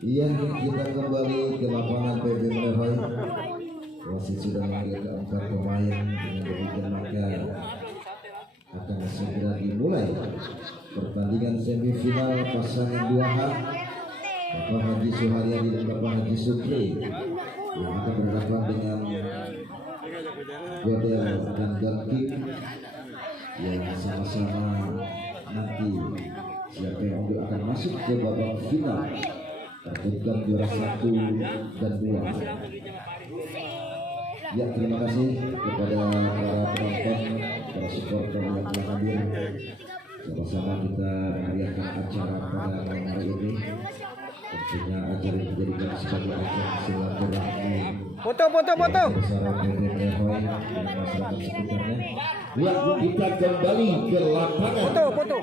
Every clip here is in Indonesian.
Iya, kita kembali ke lapangan PB Melehoy. Wasit sudah memanggil keempat pemain. Dengan demikian maka akan segera dimulai pertandingan semifinal pasangan 2H Bapak Haji Suharyadi dan Bapak Haji Sukri yang akan berhadapan dengan Godel dan Galpik yang sama-sama nanti siapa yang unggul akan masuk ke babak final terbuka juara 1 dan 2. Ya, terima kasih kepada para penonton, para supporter yang telah hadir. Sama-sama kita meriahkan acara pada malam hari ini. Tentunya acara ini dijadikan sebagai ajang silaturahmi. Foto. Bersama PT Melehoy dan masyarakat sekitarnya. Ya, kita kembali ke lapangan. Foto.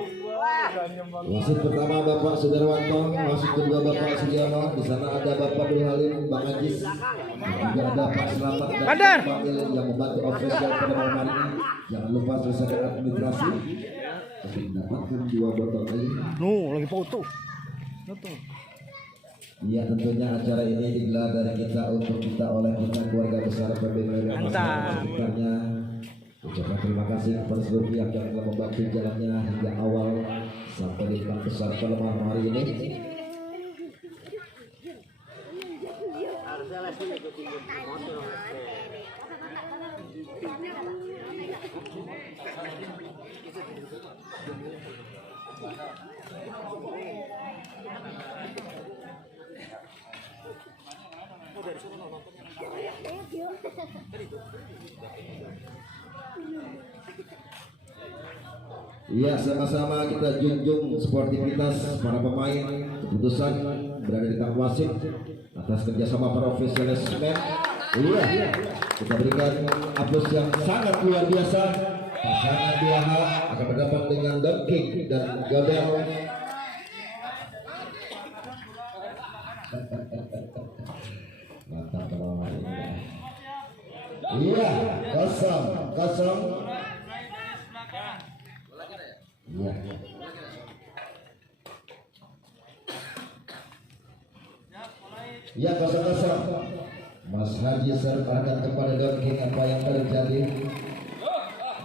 Wasit pertama Bapak Sudarwanto, wasit kedua Bapak Sugiono. Di sana ada Bapak Dul Halim, Bang Ajis, juga ada Pak Selamat dan Pak Fadil yang membantu official pada malam hari ini. Jangan lupa selesaikan administrasi untuk mendapatkan 2 botol air. Lagi foto. Iya, tentunya acara ini digelar dari kita untuk kita oleh kita keluarga besar PB Melehoy masyarakat sekitarnya. Ucapkan terima kasih kepada seluruh pihak yang telah membantu jalannya hingga awal sampai di depan besar pada malam hari ini. Iya, sama-sama kita junjung sportivitas para pemain. Keputusan berada di tangan wasit atas kerjasama para ofisialismen. Iya, kita berikan aplaus yang sangat luar biasa. Pasangan 2H akan berhadapan dengan Galpik dan Godel. Mantap teman-teman. Iya, kosong. Iya. Ya, 0-0. Mas Haji serahkan kepada Don King. Apa yang terjadi?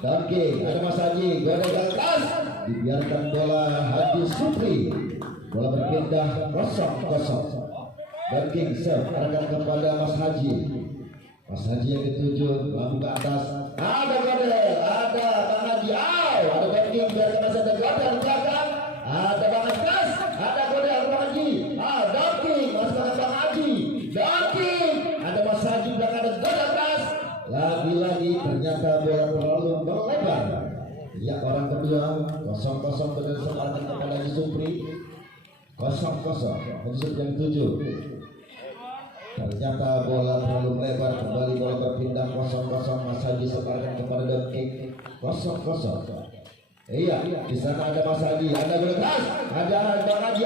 Don King, ada Mas Haji, Godel ke atas. Dibiarkan bola Haji Supri. Bola berpindah 0-0. Don King serahkan kepada Mas Haji. Mas Haji yang dituju, lampu ke atas. Ada Godel, ada Bang Haji. Ada Don King, biarkan masih ada Godel di belakang. Ada Bang Haji, ada Godel, Bang Haji. Don King, masih ada Bang Haji. Don King, ada Mas Haji, belakang ada Godel atas. Lagi-lagi ternyata bola terlalu melebar. Ya, orang kedua 0-0 Godel sekarang kepada Haji Supri. 0-0 Haji Supri yang dituju. Ternyata bola terlalu melebar, kembali bola berpindah 0-0. Mas Haji sekarang kepada Don King. 0-0. Iya, di sana ada Mas Haji, ada bola keras, ada Bang Haji.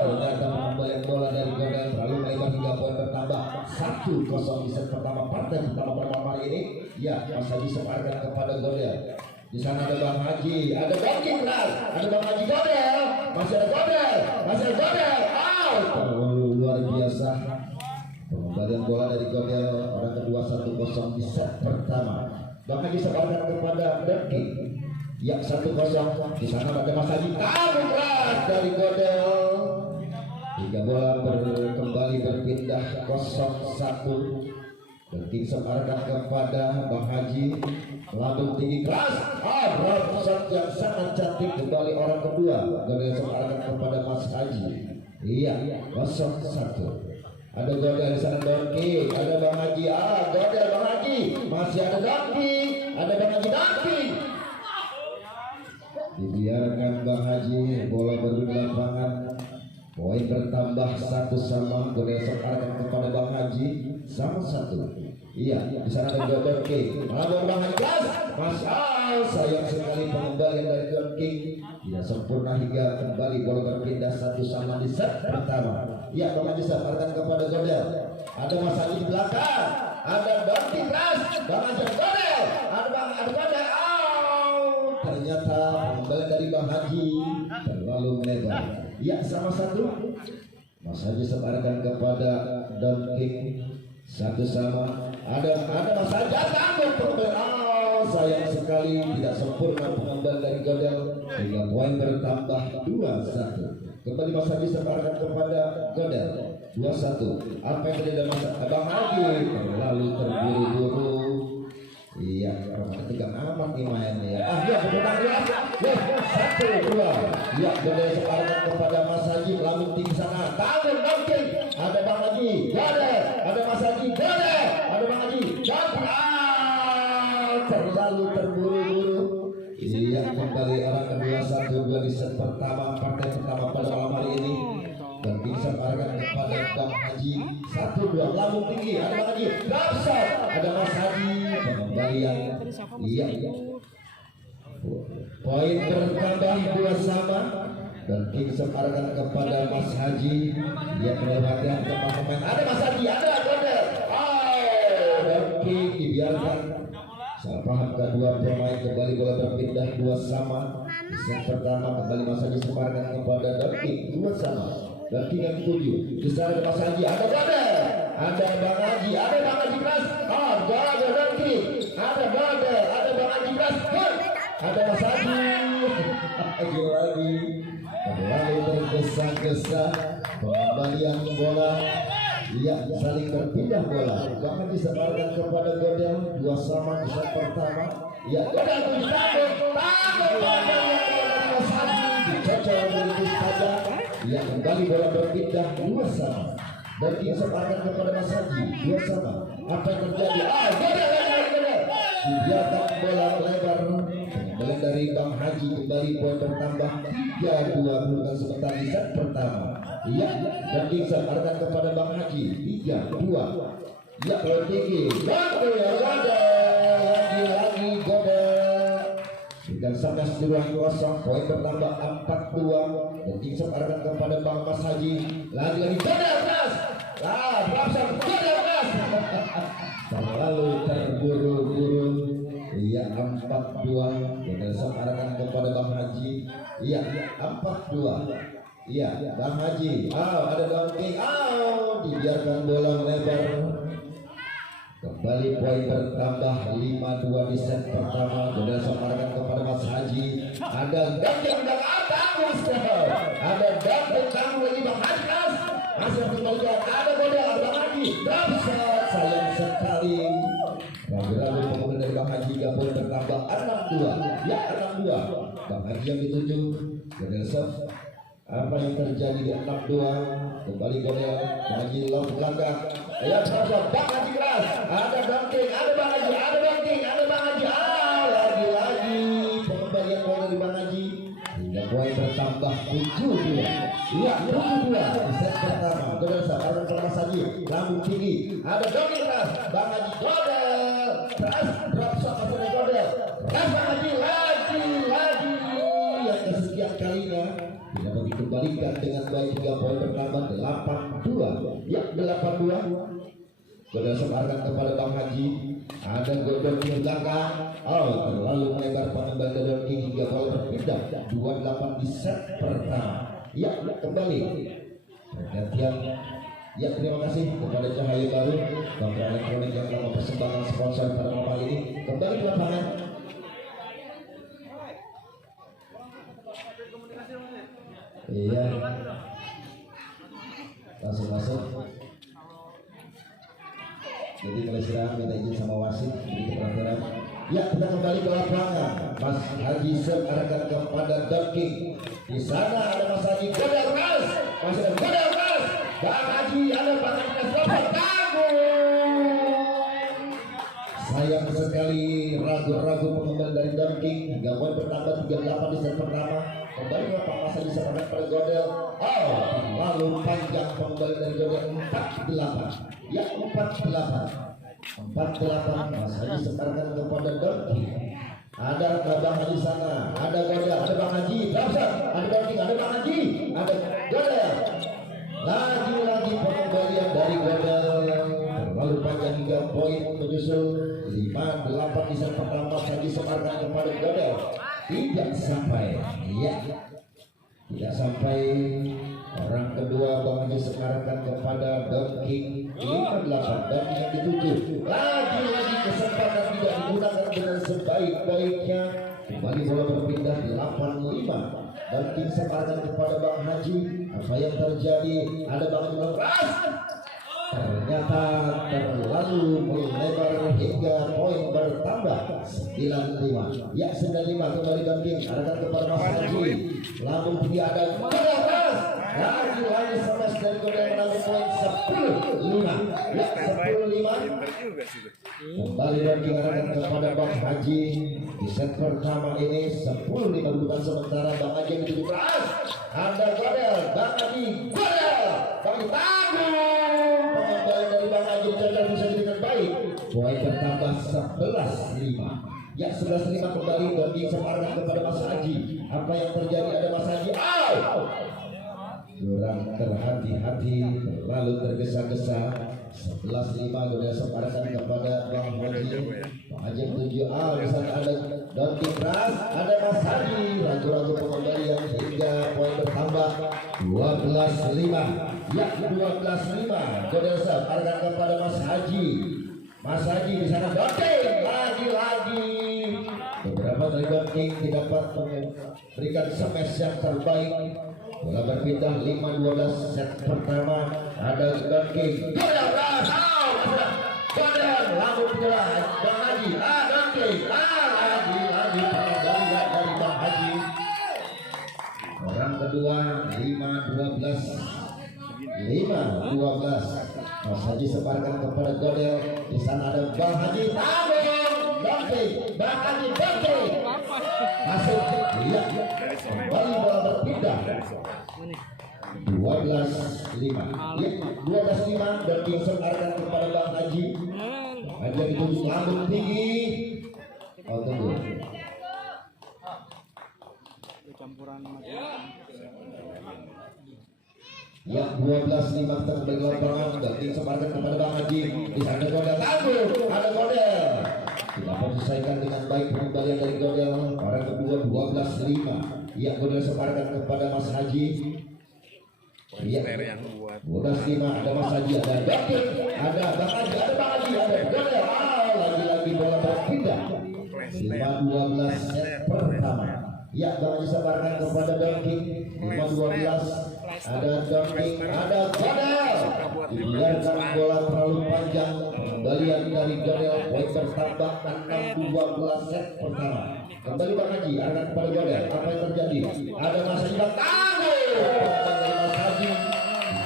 Ternyata pengembalian bola dari Godel terlalu melebar hingga poin bertambah 1-0 di set pertama partai pertama pada malam hari ini. Ya, Mas Haji sekarang kepada Godel. Di sana ada Bang Haji, ada Don King keras, ada Bang Haji Godel, masih ada Godel. Terlalu luar biasa. Pengembalian bola dari Godel, orang kedua 1-0 di set pertama. Bang Haji sebarkan kepada Don King. Ya, 1-0. Di sana ada Mas Haji, tahu keras dari Godel. Hingga bola kembali berpindah 0-1. Don King sebarkan kepada Bang Haji. Lambung tinggi keras. Shot yang sangat cantik kembali orang kedua. Godel sebarkan kepada Mas Haji. Iya, 0-1. Ada Godel di sana, Don King, ada Bang Haji, Godel, Bang Haji, masih ada Don King, ada Bang Haji, Don King. Dibiarkan Bang Haji, bola baru di lapangan, poin bertambah 1 sama. Godel sekarang kepada Bang Haji, sama 1. Iya, di sana ada Don King, ada Bang Haji, Mas sayang sekali pengembalian dari Don King tidak sempurna hingga kembali bola berpindah 1 sama di set pertama. Ya, Bang Haji sebarkan kepada Godel. Ada Mas Haji di belakang. Ada Don King keras. Bang Haji Godel. Ada Godel. Ternyata pengembalian dari Bang Haji terlalu melebar. Ya, sama 1. Mas Haji sebarkan kepada Don King satu sama. Ada Mas Haji tangguh perbelaan. Sayang sekali tidak sempurna pengemban dari Godel, hingga poin bertambah 2-1. Kembali Mas Haji sebarkan kepada Godel 2-1. Apa yang terjadi Mas Abang Haji terlalu terburu-buru. Iya, tegang amat nih mainnya. Ya, berbenang ya. Ya, 1-2. Ya, Godel sebarkan kepada Mas Haji lalu tinggi sana. Tangan Donking. Ada Bang Haji. Godel. Ada Mas Haji. Godel. Ada Bang Haji. Terlalu terburu-buru. Iya, kembali arah kedua 1-2 di set pertama partai pertama pada malam hari ini. Dan bisa arahkan kepada Bang Haji 1-2 lambung tinggi. Ada Bang Haji. Dapsat. Ada Mas Haji. Pengembalian. Iya. Poin bertambah 2 sama. Dan King sekarang kepada Mas Haji. Dia melewati tempat pemain. Ada Mas Haji. Ada Godel. Dan King dibiarkan. Salah paham kedua pemain kembali bola berpindah 2 sama. Di set pertama kembali Mas Haji sekarang kepada Dan King 2 sama. Dan King yang ketujuh. Di sana Mas Haji. Ada Godel. Ada Bang Haji. Ada Bang Haji keras. Ada Dan King. Ada Godel. Ada Bang Haji keras. Ada Mas Haji. Lagi. Lalu tergesa-gesa pengembalian bola. Iya, saling berpindah bola. Bahkan disebarkan kepada Godel 2 sama di set pertama. Ya, Godel tangguh Mas Haji dicocol begitu saja. Ya, kembali bola berpindah 2 sama. Dan disebarkan kepada Mas Haji 2 sama. Apa yang terjadi? Godel. Dibiarkan bola lebar. Kembali dari Bang Haji kembali poin bertambah 3-2 bukan sebentar di set pertama. Iya, dan disebarkan kepada Bang Haji 3-2. Ya, kalau tinggi Godel lagi Godel. Dan sampai 2-0 poin bertambah 4-2. Dan disebarkan kepada Bang Mas Haji lagi Godel keras. Berapsam Godel keras. Terlalu terburu-buru. Iya, 4-2. Dan disebarkan kepada Bang Haji. Iya, 4-2. Iya, Bang Haji. Ada Donking. Dibiarkan bola melebar. Kembali poin bertambah 5-2 di set pertama. Sudah separkan kepada Mas Haji. Ada Donking dan tangguh. Ada Donking tangguh lagi Bang Haji. Masih kembalikan. Ada Godel. Ada Bang Haji. Dapsat. Sayang sekali. Ragu-ragu pemain dari Bang Haji. Poin bertambah 6-2. Ya, 6-2. Bang Haji yang dituju. Godel serve. Apa yang terjadi di 6-2? Kembali Godel. Bang Haji lawan belakang. Ya, Bang Haji keras. Ada Donking. Ada Bang Haji. Ada Donking. Ada Bang Haji. Lagi-lagi pengembalian bola dari Bang Haji. Hingga poin bertambah 7-2. Iya, 7-2 di set pertama. Godel sekarang ke Mas Haji. Lambung tinggi. Ada Donking keras. Bang Haji Godel. Keras. Drop shot kepada Godel. Keras Bang Haji. Lagi. Yang kesekian kalinya. Tidak mau dikembalikan dengan baik 3 poin bertambah 8-2. Ya, 8-2. Godel sebarkan kepada Bang Haji. Ada Godel di belakang. Terlalu melebar pengemban Godel hingga bola berpindah 2-8 di set pertama. Ya, kembali pergantian. Ya, terima kasih kepada Cahaya Baru, Bangga Elektronik yang telah mempersembahkan sponsor pada malam ini. Kembali ke lapangan. Iya, langsung masuk. Jadi kalau istirahat minta izin sama wasit di pelajaran. Ya, kita kembali ke lapangan. Mas Haji arahkan kepada Donking. Di sana ada Mas Haji. Godel keras. Masih ada Godel keras. Bang Haji ada Bang Haji keras. Tangguh. Sayang sekali ragu-ragu pengembalian dari Donking. Hingga poin bertambah 38 di set pertama. Kembali ke Mas Haji sepakat pada Godel. Lalu panjang pengembalian dari Godel 48. Ya, 48 Mas Haji sekarang kepada Donking. Ada Bang Haji sana. Ada Godel. Ada Bang Haji. Ada Donking. Ada Bang Haji. Ada Godel. Lagi pengembalian dari Godel. Terlalu panjang hingga poin menyusul 5-8 di set pertama. Mas Haji sekarang kepada Godel. Tidak sampai. Iya, tidak sampai Orang kedua Bang Haji sekarangkan kepada Don King 58 dan yang dituju. Lagi-lagi kesempatan tidak digunakan dengan sebaik-baiknya. Kembali bola berpindah 85. Don King sekarangkan kepada Bang Haji. Apa yang terjadi? Ada Bang Haji lepas. Ternyata terlalu melebar hingga poin bertambah 95. Ya 95 kembali Don King arahkan kepada Mas Haji. Namun tidak ada lagi sama dari Godel menambah poin 10-5. Ya 10-5. Kembali Don King arahkan kepada Bang Haji. Di set pertama ini 10-5 bukan sementara Bang Haji yang dituju keras. Ada Godel, Bang Haji, Godel, Bang Haji tanggung. Pengembalian dari Bang Haji jaga bisa dengan baik. Poin bertambah 11-5. Ya 11-5 kembali Don King separuh kepada Mas Haji. Apa yang terjadi? Ada Mas Haji. Kurang terhati-hati, terlalu tergesa-gesa. 11-5 Godel separahkan kepada Bang Haji. Bang Haji 7 di sana ada Don King keras, ada Mas Haji. Ragu-ragu pengembalian hingga poin bertambah 12-5. Ya 12-5 Godel separahkan kepada Mas Haji. Mas Haji di sana Don King lagi-lagi. Beberapa dari Don King dapat memberikan smash yang terbaik. Bola berpindah 5-12 set pertama. Ada Don King. Godel langsung penyelah Bang Haji. Don King lagi pengendalian dari Bang Haji. Orang kedua 5-12. 5-12. Mas Haji sebarkan kepada Godel. Di sana ada Bang Haji. Don King. Bang Haji Don King. Masuk. Iya. Kembali bola berpindah 12-5. Ya, 12-5 dan King sebarkan kepada Bang Haji. Bang Haji itu lambung tinggi. Tunggu. Ya 12-5 kita kembali lapangan dan King sebarkan kepada Bang Haji. Di sana Godel tangguh. Ada Godel. Tidak menyelesaikan dengan baik pengembalian dari Godel. Orang kedua 12-5. Ya Godel sebarkan kepada Mas Haji. Ya 12-5 ada Mas Haji, ada Don King, ada Bang Haji, ada Bang Haji, ada Godel. Lagi-lagi bola berpindah 5-12 set pertama. Ya Bang Haji sebarkan kepada Don King 5-12. Ada Don King, ada Godel. Dibiarkan bola terlalu panjang. Pengembalian dari Godel, poin bertambah 6-12 set pertama. Kembali Bang Haji, arahkan kepada Godel. Apa yang terjadi? Ada Mas Haji tangguh. Mas Haji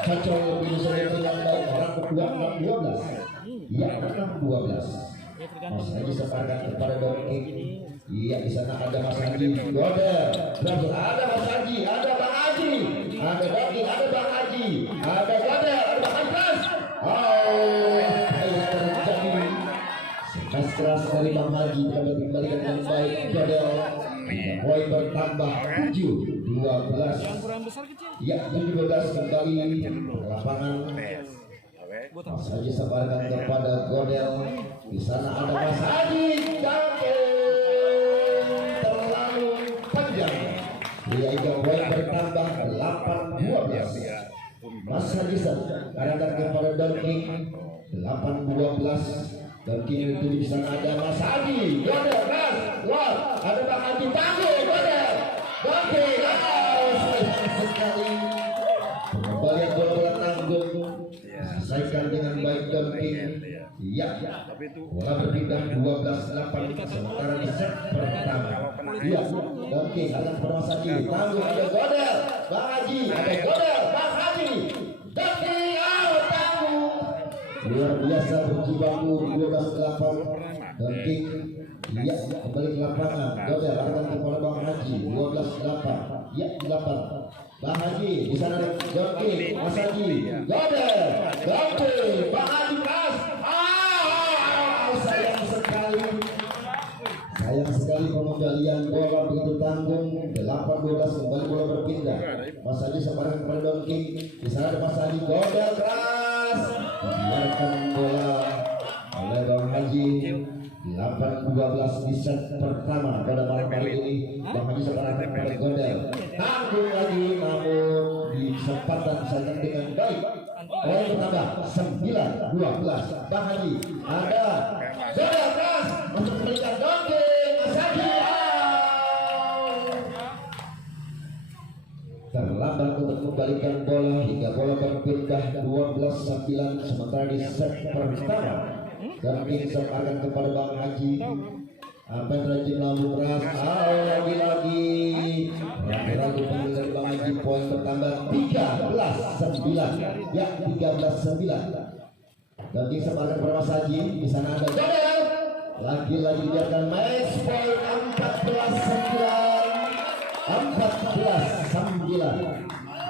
kacau lebih sering dengan baik. Orang kedua 6-12. Ya 6-12. Mas Haji sepakat kepada Don King. Iya di sana ada Mas Haji. Godel. Ada Mas Haji, ada Bang Haji. Ada Don King, ada Bang Haji. Ada Godel, ada Bang Haji. Keras dari Bang Haji dapat dikembalikan dengan baik. Godel. Poin bertambah 7-12. Ya 7-12 kembali lapangan. Mas Haji sebarkan kepada Godel. Di sana ada Mas Haji. Terlalu panjang. Sehingga poin bertambah 8-12. Mas Haji sebarkan kepada Don King 8-12. Dan kini itu di sana ada Mas Haji. Godel keras. Wah, ada Bang Haji tangguh. Godel. Don King. Sekali. Pengembalian bola tangguh. Selesaikan dengan baik Don King. Iya. Bola berpindah 12-8 sementara di set pertama. Iya. Don King akan kepada Mas Haji. Tangguh ada Godel. Bang Haji. Ada Godel. Bang Haji. Don King. Luar biasa berjibaku 12-8. Don King. Iya kembali ke lapangan. Godel arahkan kepada Bang Haji 12-8. Ya 8. Bang Haji di sana Don King. Mas Haji. Godel. Don King. Bang Haji keras. Sayang sekali. Sayang sekali pengembalian bola begitu tanggung. 8-12 kembali bola berpindah. Mas Haji sebarkan kepada Don King. Di sana ada Mas Haji. Godel keras. Dibiarkan bola oleh Bang Haji. 8-12 di set pertama pada malam hari ini. Bang Haji sekarang pada Godel tanggung lagi, namun di kesempatan sayang dengan baik. Poin bertambah 9-12. Bang Haji ada Godel keras untuk memberikan dongeng Masagi. Terlambat untuk membalikan bola hingga bola berpindah 12-9 sementara di set pertama. Dan Kingston akan kepada Bang Haji. Apa yang terjadi melambung keras? Lagi-lagi ragu-ragu panggil dari Bang Haji. Poin bertambah 13-9. Ya 13-9. Dan Kingston akan kepada Mas Haji. Di sana ada Godel. Lagi-lagi biarkan match poin 14-9.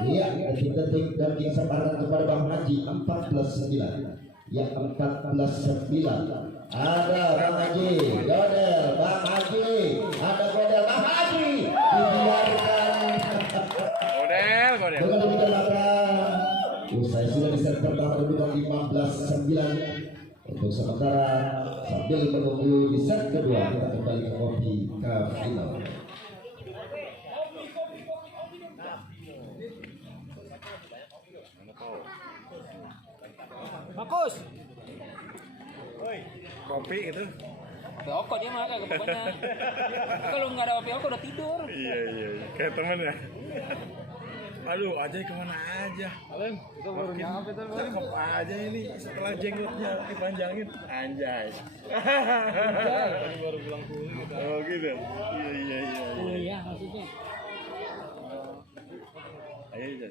Iya, detik-detik dan Kingston akan kepada Bang Haji 14-9. Ya 14-9. Ada Bang Haji, Godel, Bang Haji, ada Godel, Bang Haji. Dibiarkan. Godel. Dengan demikian maka usai sudah di set pertama kedudukan 15-9. Untuk sementara sambil menunggu di set kedua kita kembali ke kopi ke final. Bagus. Kopi itu. Oko dia mah kagak pokoknya. Kalau nggak ada kopi udah tidur. Iya. Kayak temen ya. Aduh, Ajay kemana aja? Kalian itu baru nyampe tuh. Cakep aja ini setelah jenggotnya dipanjangin. Anjay. Tadi baru pulang gitu. Oh gitu. Iya. Iya maksudnya. Ayo Ajay.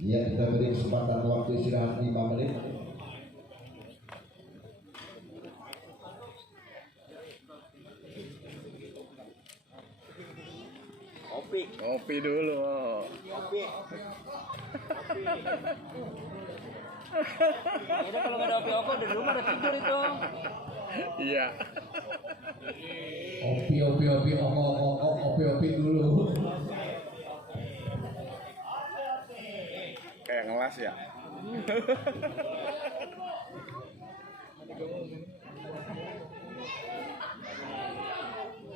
Ya, kita beri kesempatan waktu istirahat 5 menit. Kopi dulu. Kopi. Udah kalau nggak ada kopi oko dari rumah udah tidur itu. Iya. Opi dulu. Kayak ngelas ya.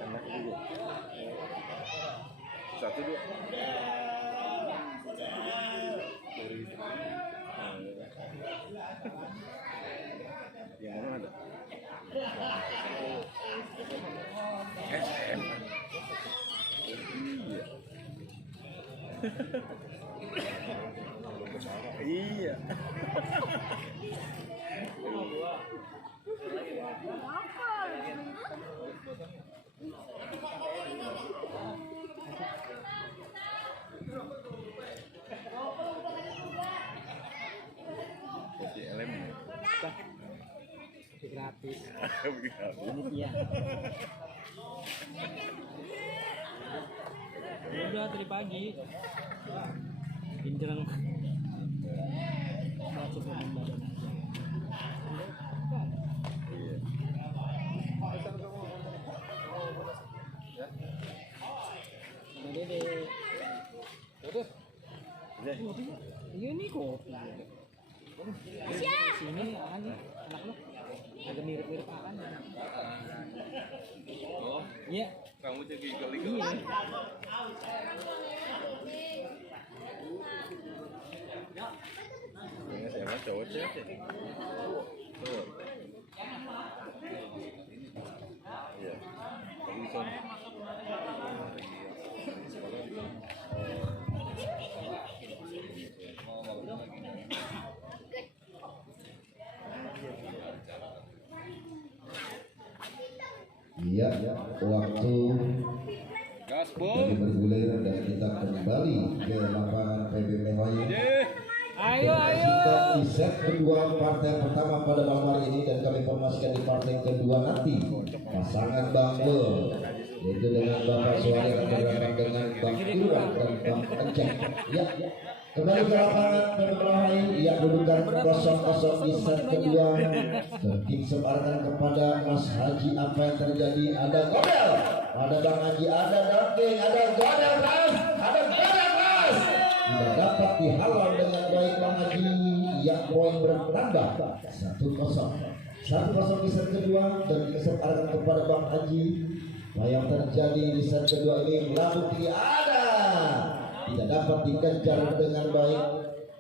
Enak juga. 1, 2. Yang mana ada? SM. Iya. Kopi elemen. Gratis. Ini Iya. Udah tadi pagi. Pinjaman. Masuk ke badan aja. Dede. Iya nih kopi. Sini aja anak lu. Agak mirip-mirip apaan ya? Oh, iya. Kamu jadi geli-geli. Iya. Dengan siapa cowok sih? Cowok. Iya. Ini son. Iya, waktu lagi bergulir dan kita kembali ke lapangan PB Mehoy. Ayo. Di set kedua partai pertama pada malam hari ini dan kami informasikan di partai kedua nanti pasangan Bang Bel yaitu dengan Bapak Suari akan berhadapan dengan Bang Irwan dan Bang Enceng. Ya, kembali ke lapangan PB Mehoy. Ya, kedudukan 0-0 di set kedua. Tertik sebarkan kepada Mas Haji. Apa yang terjadi? Ada Godel, ada Bang Haji, ada Dongeng, ada Godel keras, ada Godel keras. Tidak dapat dihalau dengan baik Bang Haji. ya poin bertambah 1-0. 1-0 di set kedua dan kesempatan kepada Bang Haji. Apa yang terjadi di set kedua ini melambung tinggi, ada tidak dapat dikejar dengan baik.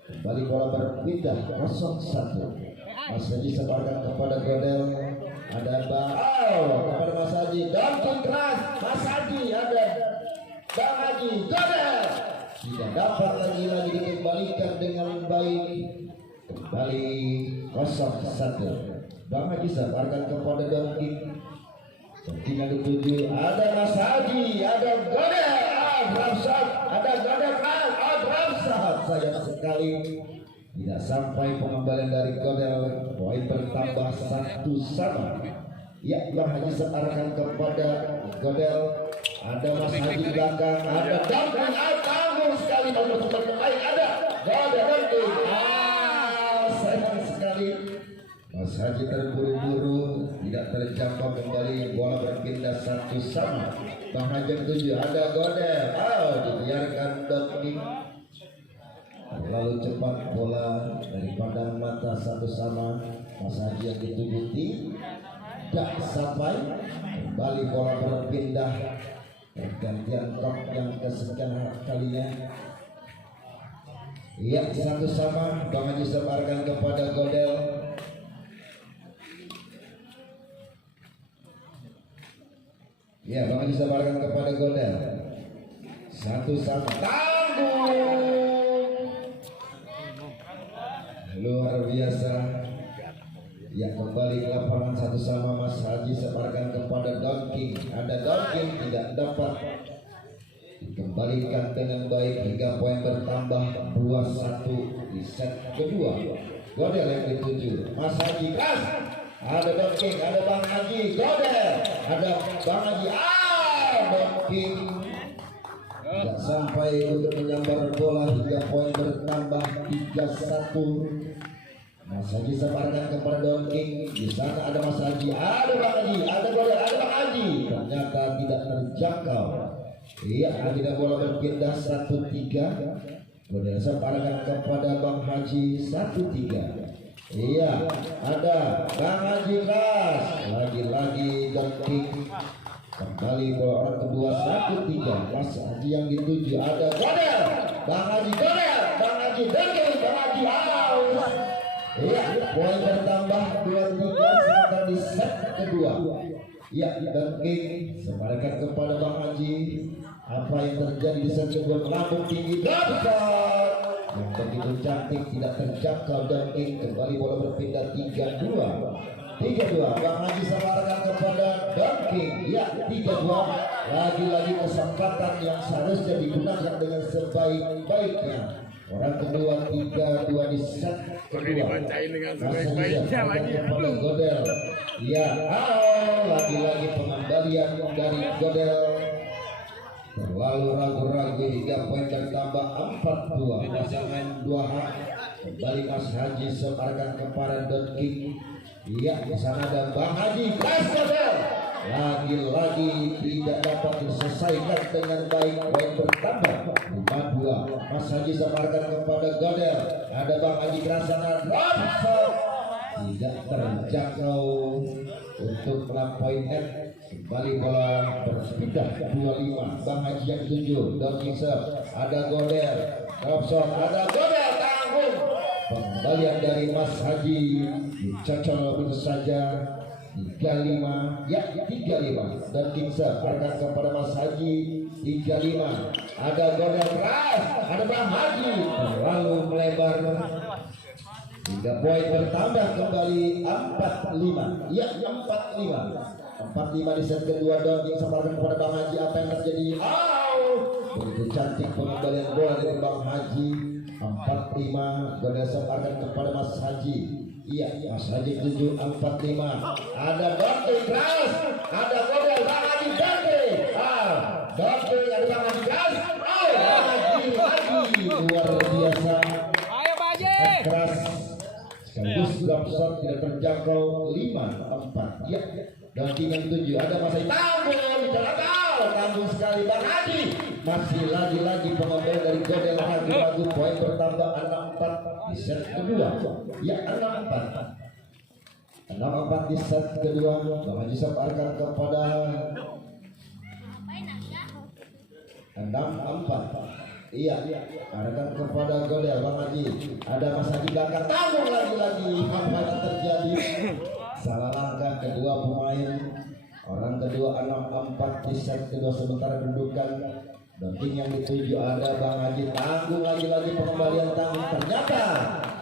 Kembali bola berpindah 0-1. Mas Haji sebarkan kepada Godel, ada Bang kepada Mas Haji, dunking keras Mas Haji, ada Bang Haji, Godel tidak dapat lagi dikembalikan dengan baik. Kembali 0-1. Bang Haji sebarkan kepada dunking yang dituju, ada Mas Haji, ada Godel, ada Godel, sayang sekali tidak sampai pengembalian dari Godel. Poin bertambah 1-1. Ya, Bang Haji searahkan kepada Godel, ada Mas Haji belakang, ada dunking, tanggung sekali untuk baik, ada Godel dunking. Sayang sekali Mas Haji terburu-buru, tidak terjangkau, kembali bola berpindah 1-1. Bang Haji tuju, ada Godel, dibiarkan dunking. Terlalu cepat bola dari pandang mata 1-1. Mas Haji yang dituju tidak sampai. Kembali bola berpindah, pergantian kok yang kesekian kalinya. Iya, 1-1. Bang Haji sebarkan kepada Godel. Ya, Bang Haji sebarkan kepada Godel. 1-1. Tanggung. Luar biasa. Ya, kembali ke lapangan 1-1. Mas Haji sebarkan kepada dunking, ada dunking, tidak dapat dikembalikan dengan baik hingga poin bertambah 2-1 di set kedua. Godel yang dituju, Mas Haji keras, ada dunking, ada Bang Haji, Godel, ada Bang Haji, dunking tidak sampai untuk menyambar bola hingga poin bertambah 3-1. Mas Haji sebarkan kepada dunking, di sana ada Mas Haji, ada Bang Haji, ada Godel, ada Bang Haji, ternyata tidak terjangkau. Iya, akhirnya bola berpindah 1-3. Godel sebarkan kepada Bang Haji 1-3. Iya, ada Bang Haji keras, lagi-lagi dunking. Kembali bola orang kedua 1-3. Mas Haji yang dituju, ada Godel, Bang Haji, Godel, Bang Haji, dunking, Bang Haji, out. Iya, poin bertambah 2-3 sampai di set kedua. Iya, dunking sebarkan kepada Bang Haji. Apa yang terjadi di set kedua, melambung tinggi, dapat yang begitu cantik, tidak terjangkau dunking. Kembali bola berpindah 3-2. Bang Haji sebarkan kepada dunking. Ya, 3-2. Lagi-lagi kesempatan yang seharusnya digunakan dengan sebaik-baiknya. Orang kedua 3-2 di set kedua. Kepada Godel. Ya, lagi-lagi pengembalian dari Godel. Terlalu ragu-ragu hingga poin bertambah 4-2. Pasangan 2 hak. Kembali Mas Haji sebarkan kepada dunking. Iya, di sana ada Bang Haji, keras Godel. Lagi-lagi tidak dapat diselesaikan dengan baik, poin bertambah 5-2. Mas Haji sebarkan kepada Godel, ada Bang Haji keras sana, tidak terjangkau untuk melampaui net. Kembali bola berpindah 25. Bang Haji yang 7, dunking serve, ada Godel, drop shot, ada Godel, tanggung. Pengembalian dari Mas Haji dicocol begitu saja 35. Ya, 35. Dan Kingsa berkat kepada Mas Haji 35. Ada Godel keras, ada Bang Haji terlalu melebar hingga poin bertambah kembali 45. Ya, 45 di set kedua. Dunking sebarkan kepada Bang Haji. Apa yang terjadi? Begitu cantik pengembalian bola dari Bang Haji. 45. Godel sebarkan kepada Mas Haji. Iya, Mas Haji 7, 45. Ada dunking keras, ada Godel, Bang Haji dunking. Dunking, ada Bang Haji keras. Bang Haji lagi luar biasa. Ayo Pak Haji. Keras. Sekaligus drop shot tidak terjangkau 5-4. Ya, dunking yang 7. Ada Mas Haji tanggung sekali Bang Haji. Masih lagi-lagi pengembalian dari Godel, ragu-ragu, poin bertambah 6-4 di di set kedua. Ya 6-4. 6-4 di set kedua. Bang Haji sebarkan kepada 6-4. Iya, arahkan kepada Godel. Bang Haji, ada Mas Haji belakang, tanggung lagi-lagi. Apa yang terjadi? Salah langkah kedua pemain. Orang kedua 6-4 di set kedua, sementara kedudukan Donking yang dituju ada Bang Haji, tanggung lagi-lagi pengembalian tanggung, ternyata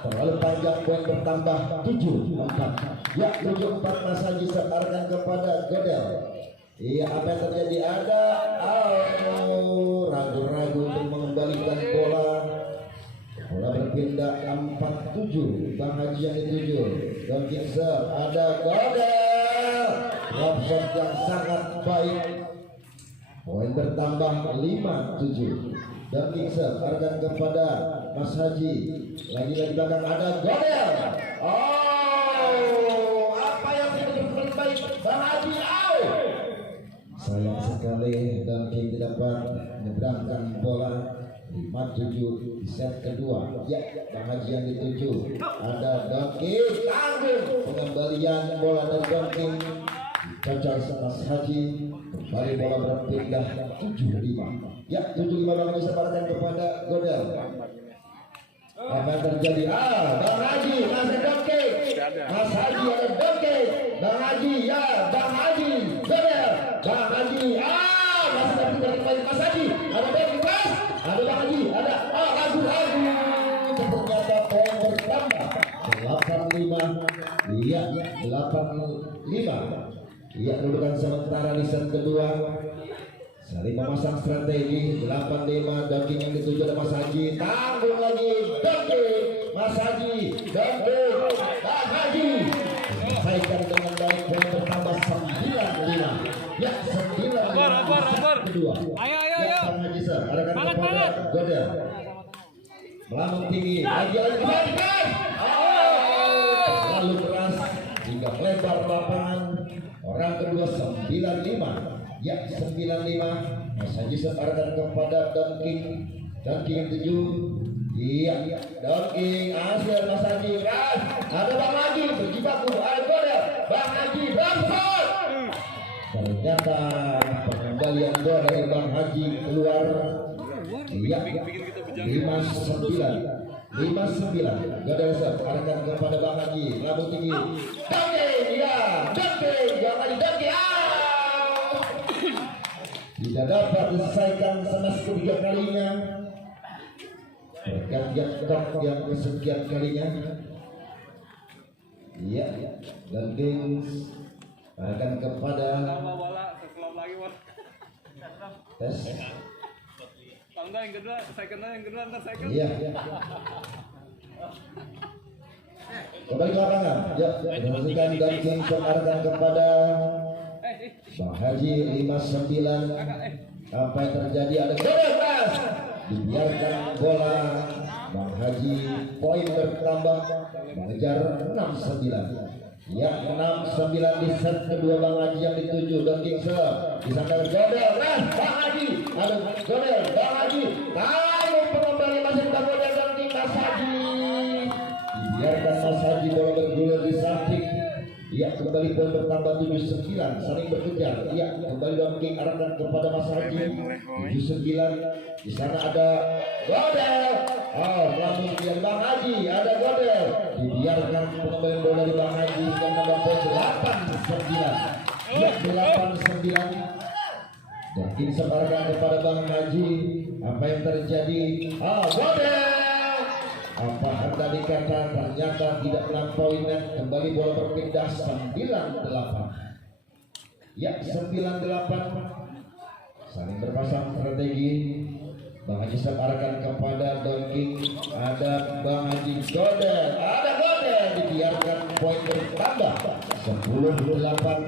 terlalu panjang, poin bertambah 7-4. Ya 7-4 Mas Haji sebarkan kepada Godel. Iya, apa yang terjadi? Ada ragu-ragu untuk mengembalikan bola. Bola berpindah 4-7. Bang Haji yang dituju. Donking ada Godel. Drop shot yang sangat baik. Poin bertambah 5-7. Donking arahkan kepada Mas Haji. Lagi-lagi belakang ada Godel. Apa yang tidak baik Bang Haji? Sayang sekali Donking tidak dapat menyeberangkan bola. 5-7 di set kedua. Ya, Bang Haji yang dituju. Ada Donking, tanggung pengembalian bola dari Donking. Dicocok Mas Haji. Kembali bola berpindah 7-5. Ya, 7-5 Bang Haji sebarkan kepada Godel. Apa yang terjadi? Bang Haji masih Donking. Mas Haji ada Donking. Bang Haji, ya Bang Haji. Godel. Bang Haji, masih terpindah kembali Mas Haji. Ada Donking, Mas. Ada Bang Haji, ada ragu-ragu. Ternyata poin bertambah 8-5. Iya, 8-5. Iya, kedudukan sementara di set kedua. Saling memasang strategi 8-5. Donking yang dituju ada Mas Haji, tanggung lagi Donking. Mas Haji, Donking, Bang Haji selesaikan dengan baik, poin bertambah 9-5. Ya, 9-5 kedua. Ayo. Bang Haji arahkan kepada Godel. Melambung tinggi, lagi-lagi terlalu keras hingga melebar lapangan. Orang kedua 9-5. Ya, 9-5. Mas Haji arahkan kepada Donking. Donking yang 7. Iya, Donking hasil Mas Haji keras. Ada Bang Haji berjibaku, ada Godel. Bang Haji bershot. Ternyata pengembalian gol dari Bang Haji keluar. Iya, 5-9. 5-9. Godel arahkan kepada Bang Haji. Lambung tinggi. Donking, ya, Donking. Bang Haji Donking. Tidak dapat diselesaikan sama ketiga kalinya. Pergantian top yang kesekian kalinya. Iya, Donking akan kepada tes. Yang kedua, ntar second. Iya. Kembali ke lapangan. Ya, dimasukkan Donking arahkan kepada Bang Haji 5-9. Apa yang terjadi? Ada Godel, Mas. Dibiarkan bola. Bang Haji poin bertambah mengejar 6-9. Ya, 6-9 di set kedua. Bang Haji yang dituju. Donking disangka Godel. Bang Haji, ada Godel. Bang Haji, tanggung pengembali masih Bang Godel. Donking Mas Haji. Dibiarkan Mas Haji bola bergulir di samping. Ya, kembali poin bertambah 7-9. Saling berkejar. Ya, kembali Donking arahkan kepada Mas Haji. 7-9. Di sana ada Godel. Melambung dia Bang Haji. Ada Godel. Dibiarkan pengembalian bola dari Bang Haji dan menambah poin 8-9. Ya, 8-9. Donking sebarkan kepada Bang Haji. Apa yang terjadi? Godel. Apa anda dikata ternyata tidak melampaui net. Kembali bola berpindah 9-8. Ya, 9-8. Saling berpasang strategi. Bang Haji arahkan kepada Donking. Ada Bang Haji Godel. Ada Godel. Dibiarkan poin bertambah 10-8.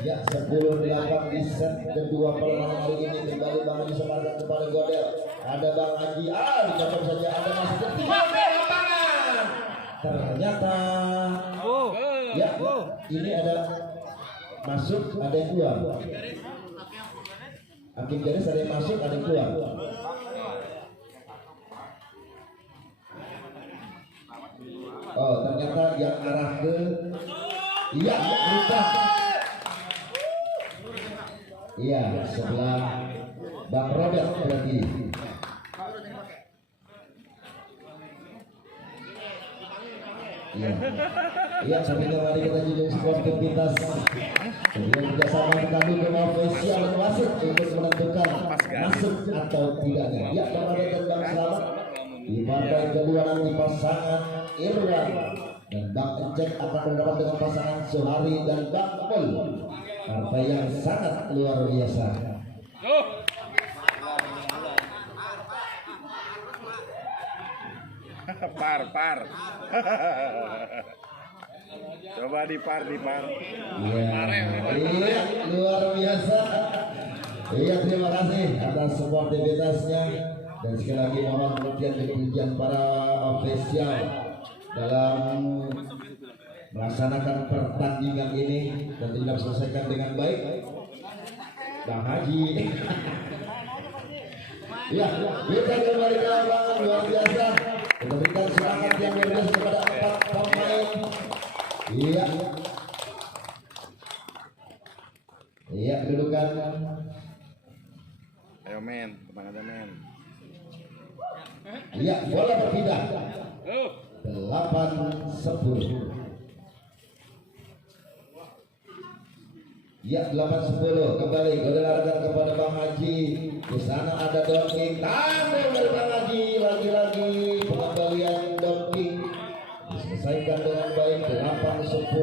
Ya, 10-8 di set kedua perlawanan kali ini. Kembali Bang Haji arahkan kepada Godel. Ada Bang Haji. Dicocok saja. Ada masih ketiga lapangan. Ternyata ya, ini ada masuk, ada yang keluar. Hakim garis ada yang masuk, ada yang keluar. ternyata yang arah ke iya lupa. Iya sebelah Bang Robert berarti. Iya, iya sampai kembali kita junjung sportivitas. Kemudian kerjasama kita dukung official dan wasit untuk menentukan masuk atau tidaknya. Ya, Bang Ade dan Bang Selamat di partai kedua nanti pasangan Irwan dan Bang Encek akan berhadapan dengan pasangan Sohari dan Bang Mul. Partai yang sangat luar biasa. Par. Coba dipar. Iya, luar biasa. Iya, terima kasih atas sportivitasnya dan sekali lagi mohon perhatian dan pujian para official dalam melaksanakan pertandingan ini dan tidak selesaikan dengan baik. Bang Haji. Ya, kita kembali ke lapangan luar biasa. Kita berikan semangat yang luar biasa kepada 4 pemain. Iya. Iya, kedudukan. Ayo men, tenang aja men. Iya, bola berpindah. 8-10. Ya 8-10 kembali diarahkan kepada Bang Haji. Di sana ada Donking, tampil dari Bang Haji, lagi-lagi pengembalian Donking diselesaikan dengan baik. 8-10.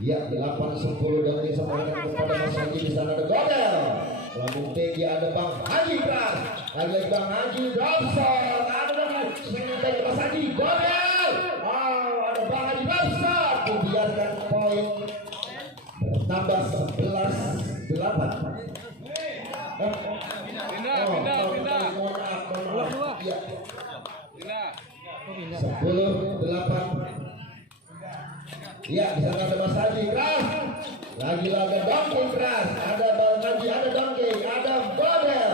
Ya 8-10 Donking sampaikan kepada Mas Haji. Di sana ada Godel, lambung tinggi ada Bang Haji Pras, lagi Bang Haji Dawson, ada lagi tinggi Mas Haji Godel. Ada Bang Haji Dawson, dibiarkan poin tambah 11-8. Ya. 10-8. Ya, di sana ada Mas Haji keras. Lagi-lagi Donking keras. Ada Bang Haji, ada Donking, ada Godel.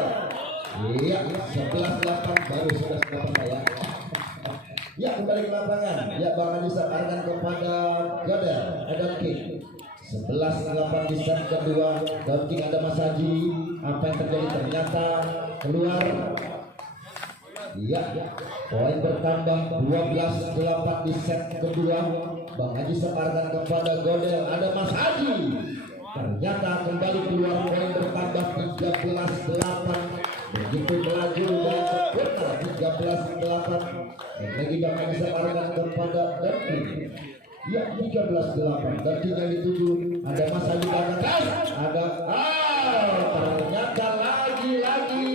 Iya, 11-8 baru 11-8 saya. Ya, kembali ke lapangan. Ya, Bang Haji sampaikan kepada Godel, ada Donking. 11-8 di set kedua. Donking ada Mas Haji. Apa yang terjadi ternyata keluar. Iya, poin bertambah 12-8 di set kedua. Bang Haji sekarang kepada Godel, ada Mas Haji. Ternyata kembali keluar, poin bertambah 13-8. Begitu melaju dan sempurna 13-8. Dan lagi Bang Haji sekarang kepada Donking. Ya 13-8. Donking yang dituju ada Mas Haji Bagas. Ada ternyata lagi-lagi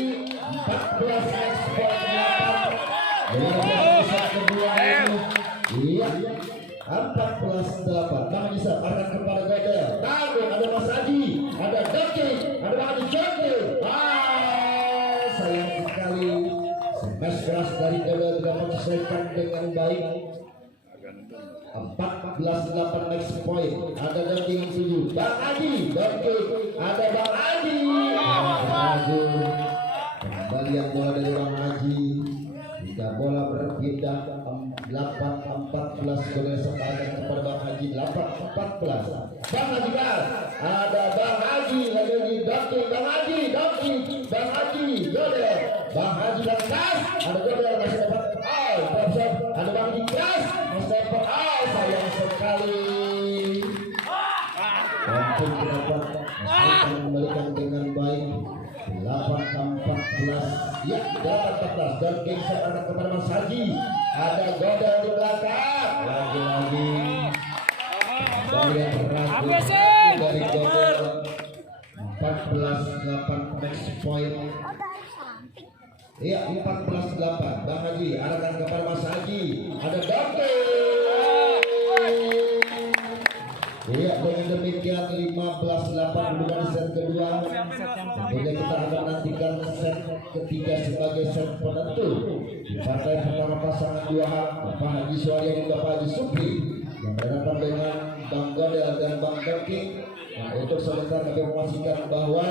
14 ekspor 8. Jadi kedua ini. Iya 14-8. Bang Haji sekarang kepada Godel. Tanggung ada Mas Haji, ada Donking, ada Bang Haji Jontil. Sayang sekali smash keras dari Godel tidak menyelesaikan dengan baik. 14-8 next point. Ada Donking yang setuju. Bang Haji, Donking, ada Bang Haji. Kembalian bola dari Bang Haji. Jika bola berpindah 8-14 Godel sepadan kepada Bang Haji. 8-14. Bang Haji keras. Ada Bang Haji lagi Donking, Bang Haji, Donking, Bang Haji, Godel. Bang Haji dan keras. Ada Godel masih dapat. Ada Bang Haji keras. Masih dapat. Sayang sekali. Donking dapat kembalikan dengan baik. 8-14. Ya 8-14. Donking sekarang kepada Mas Haji. Ada Godel di belakang. Lagi-lagi dari Godel. 14-8 next point. Iya 14-8. Bang Haji arahkan kepada Mas Haji. Ada Donking. Iya dengan demikian 15-8 kemudian set kedua. Kemudian kita akan nantikan set ketiga sebagai set penentu di partai pertama pasangan 2H Bapak Haji Suwari dan Bapak Haji Supri yang berhadapan dengan Bang Godel dan Bang Donking. Nah, untuk sebentar kami memastikan bahwa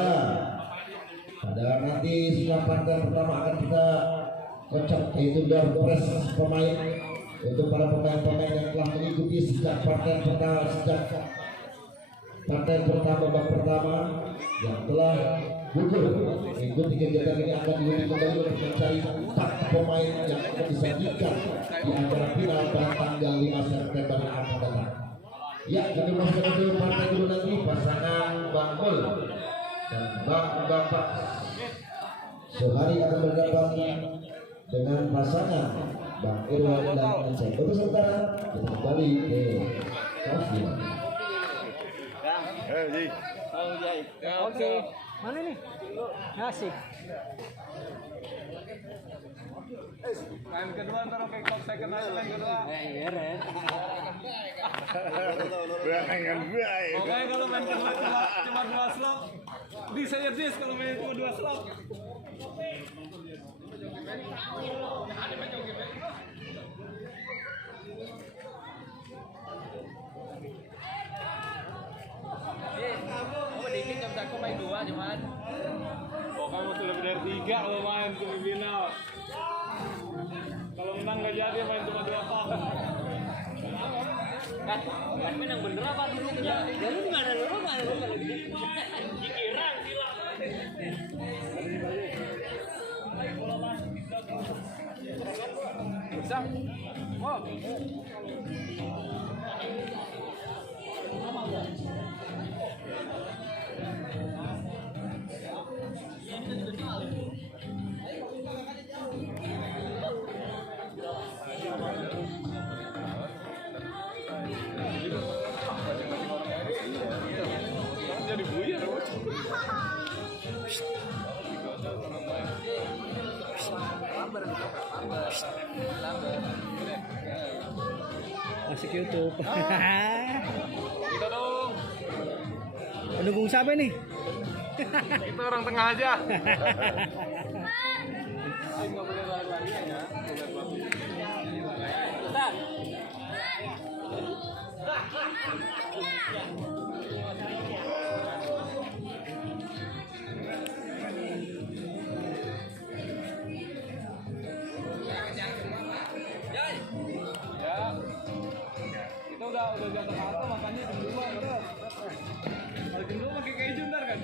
pada nanti setelah partai pertama akan kita kocok yaitu door press pemain. untuk para pemain-pemain yang telah mengikuti sejak partai pertama babak pertama yang telah gugur mengikuti kegiatan ini akan diundi kembali untuk mencari 4 pemain yang akan disajikan di acara final pada tanggal 5 September yang akan datang. Ya, kami masuk ke partai dulu nanti pasangan Bang Mul dan Bang Bapak Sohari akan bergabung dengan pasangan Bang Irwan dan Encik. Untuk sementara kita kembali ke kelas 5. Oke. Mana nih? Asik. Main kedua ntar kayak kok second aja main kedua. Iya, Ren. Berangan baik. Pokoknya kalau main kedua cuma 2 slot. Bisa ya dis kalau main cuma 2 slot. Dikit jam aku main 2 cuman. Pokoknya mesti lebih dari 3 kalau main semifinal. Kalau menang nggak jadi main cuma 2 pak. Kan menang bener apa dulu punya? Ya lu gimana lu kalau gitu. Dikirang silang. Bisa. Wow. Jadi buyar. Masuk YouTube. Kita dong. Pendukung siapa nih? Kita orang tengah aja. Nggak boleh lari-lari ya. Bentar. Ya. Kita udah jatuh kartu makanya jam 2 terus. Kalau jam 2 pakai keju ntar kan.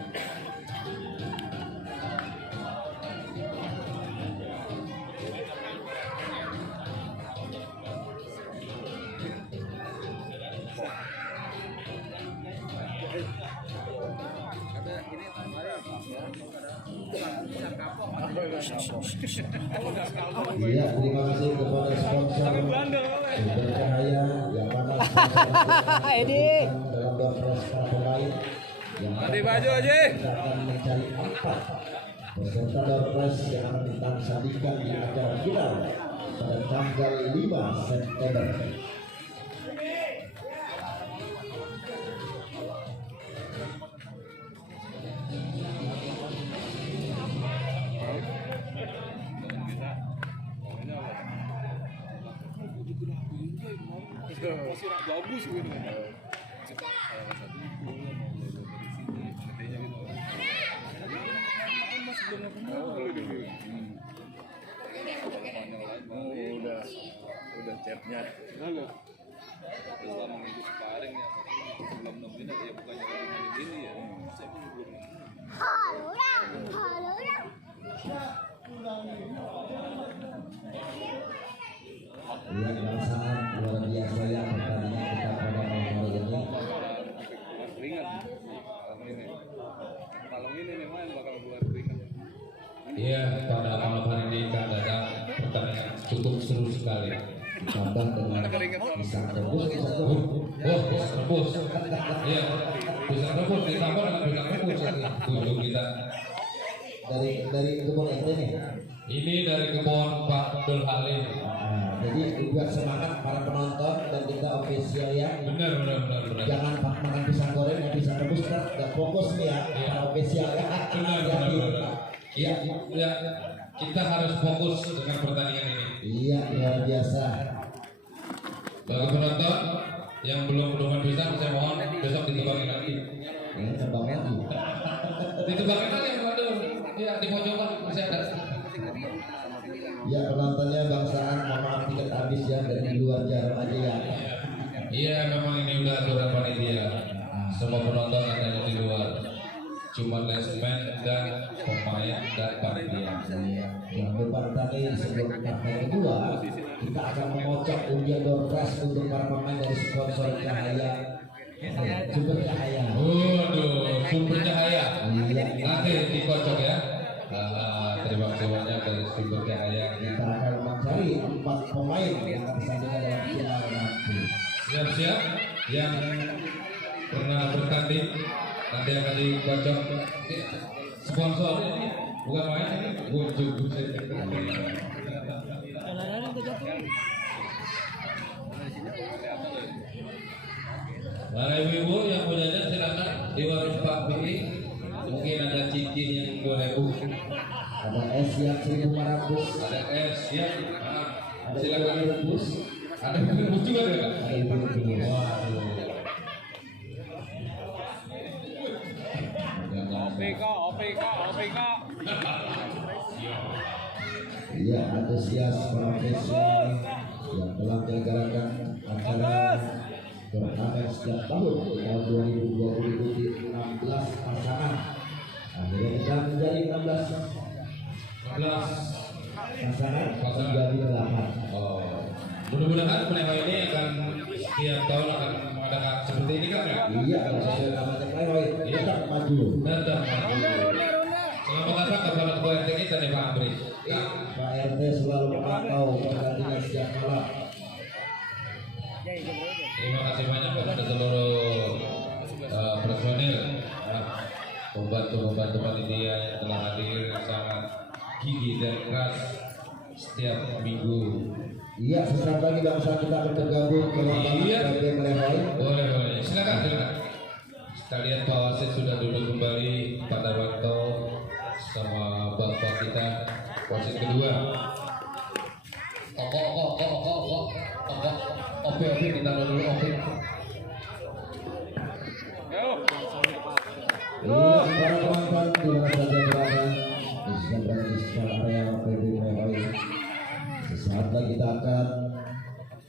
Iya, terima kasih kepada sponsor Sumber Cahaya yang mana sponsor dalam doorpress para pemain yang Adi baju aja. kita akan mencari 4 peserta doorpress yang akan kita sajikan di acara final pada tanggal 5 September. Masih bagus gitu. Udah chatnya. Selama minggu sparring ya, sebelum nemuin ya bukannya lagi ini ya. Saya pun belum. Yang bangsaan luar biasa ya pertandingan kita pada malam hari ini. Keringat malam ini memang bakal keluar keringat. Iya, pada malam hari ini Kang Dadang pertandingan cukup seru sekali. Tambah dengan bisa tembus, bisa tembus. Bisa rebus. Iya, bisa rebus ditambah dengan bisa rebus lagi. Tujuh kita. Dari kebun ente nih. Ini dari kebun Pak Abdul Halim. Nah, jadi buat semangat para penonton dan kita official ya. Benar. Jangan makan pisang goreng dan pisang rebus kan nggak fokus nih ya para official ya. Benar. Iya, ya, kita harus fokus dengan pertandingan ini. Iya, luar biasa. Bagi penonton yang belum pedoman pisang, saya mohon besok ditebangin lagi. Ini terbang lagi. Ditebangin lagi, waduh. Ya, di pojokan masih ada. Ya penontonnya bangsaan, mohon maaf tiket habis ya. dari luar jarum aja ya. Iya, memang ini udah aturan panitia. Semua penonton ada di luar. Cuma lesmen dan pemain dan panitia. Yang depan tadi sebelum partai kedua, kita akan mengocok undian door prize untuk para pemain dari sponsor Cahaya. Sumber Cahaya. Waduh, sumber cahaya. Iya. Nanti dikocok ya. Terima kasih banyak dari sumber cahaya. Kita akan mencari 4 pemain yang akan disandingkan dalam final nanti. Siap-siap yang pernah bertanding nanti akan dikocok sponsor, bukan main ini bujuk. Para ibu-ibu yang mau jajan silakan di warung Pak Billy. Mungkin ada cincin yang 2000, Ada es yang 1.500, ada es ya. ada Silakan. rebus, Ada bubur juga ada. ada ibu rebus. Waduh. OPK, OPK, OPK. Iya, antusias para profesional yang telah menyelenggarakan acara turnamen setiap tahun di tahun 2020 ikuti 16 pasangan. Akhirnya kita menjadi 16 pasangan menjadi 8. Oh. Mudah-mudahan Pleho ini akan setiap tahun akan mengadakan seperti ini kan ya? Iya, kalau sesuai namanya Pleho tetap maju. Datang. Selamat datang kepada Ketua RT kita nih Pak Amri. Pak RT selalu memantau pertandingan setiap malam. Terima kasih banyak kepada seluruh personil, pembantu panitia yang telah hadir sangat gigih dan keras setiap minggu. Iya, sesaat lagi bangsa kita akan bergabung ke Iya. lapangan KB Melehoy. Boleh. Silakan. Kita lihat Pak Wasit sudah duduk kembali, Pak Darwanto sama Bapak kita wasit kedua. Oke, ditaruh dulu oke. Iya, para penonton di mana saja berada, bisa berada di sekitar area KB Melehoy. Sesaat lagi kita akan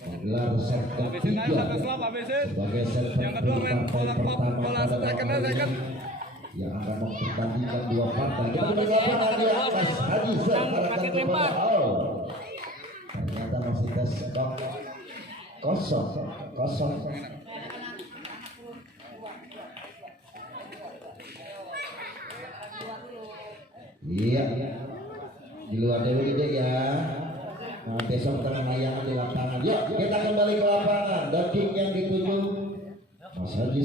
menggelar set Habisin aja ketiga satu slap, habisin. sebagai set Yang kedua main partai bola pertama pada second, malam second. ini yang akan mempertandingkan 2 partai. Kita beri lapangan di atas Haji Serparakan kepada Al. Ternyata masih tes bak kosong. Iya, di luar dulu gede ya. Nah, besok tengah layangan di lapangan. Yuk, kita kembali ke lapangan. Daging yang dituju Mas Haji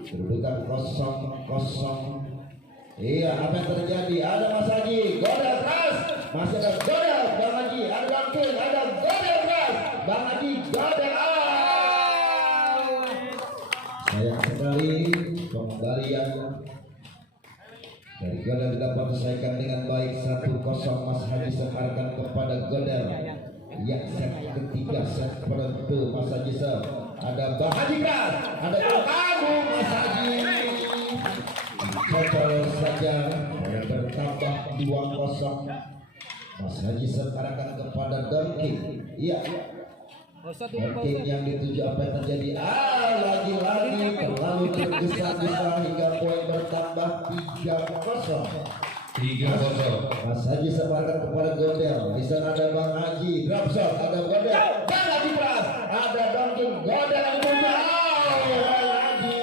kedudukan 0-0. Iya, apa yang terjadi? Ada Mas Haji, godel keras. Masih ada godel, Bang Haji. Ada Dangkin, ada godel keras. Bang Haji, godel out. Sayang sekali pembalian dari Godel dapat diselesaikan dengan baik 1-0. Mas Haji sekarkan kepada Godel. Yang set ketiga set penentu Mas Haji ada Bang Haji Kras, ada kamu Mas Haji. Total saja bertambah 2-0. Mas Haji sekarkan kepada Donkin. Iya. Donkin yang dituju apa yang terjadi? Lagi-lagi terlalu tergesa-gesa hingga poin bertambah 3-0. 3-0. Mas Haji sebarkan kepada Godel. Di sana ada Bang Haji, drop shot, ada Godel, Bang Haji keras, ada Donkin, Godel yang muda. Bang Haji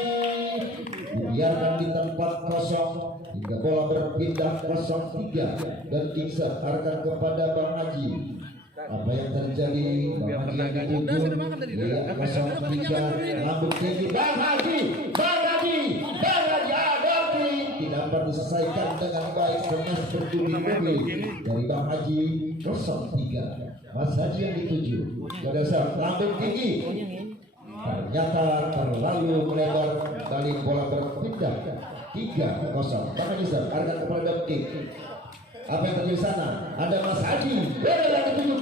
dibiarkan di tempat kosong hingga bola berpindah 0-3 dan disebarkan kepada Bang Haji. Apa yang terjadi? Bang Haji yang dituju, iya 0-3, lambung tinggi, Bang Haji, tidak dapat diselesaikan dengan baik. Semes berduri-duri dari Bang Haji 0-3. Mas Haji yang dituju pada saat lambung tinggi ternyata terlalu melebar dari bola berpindah 3-0. Bang Haji harga kepada Donkin. Apa yang terjadi sana? Ada Mas Haji, Godel yang dituju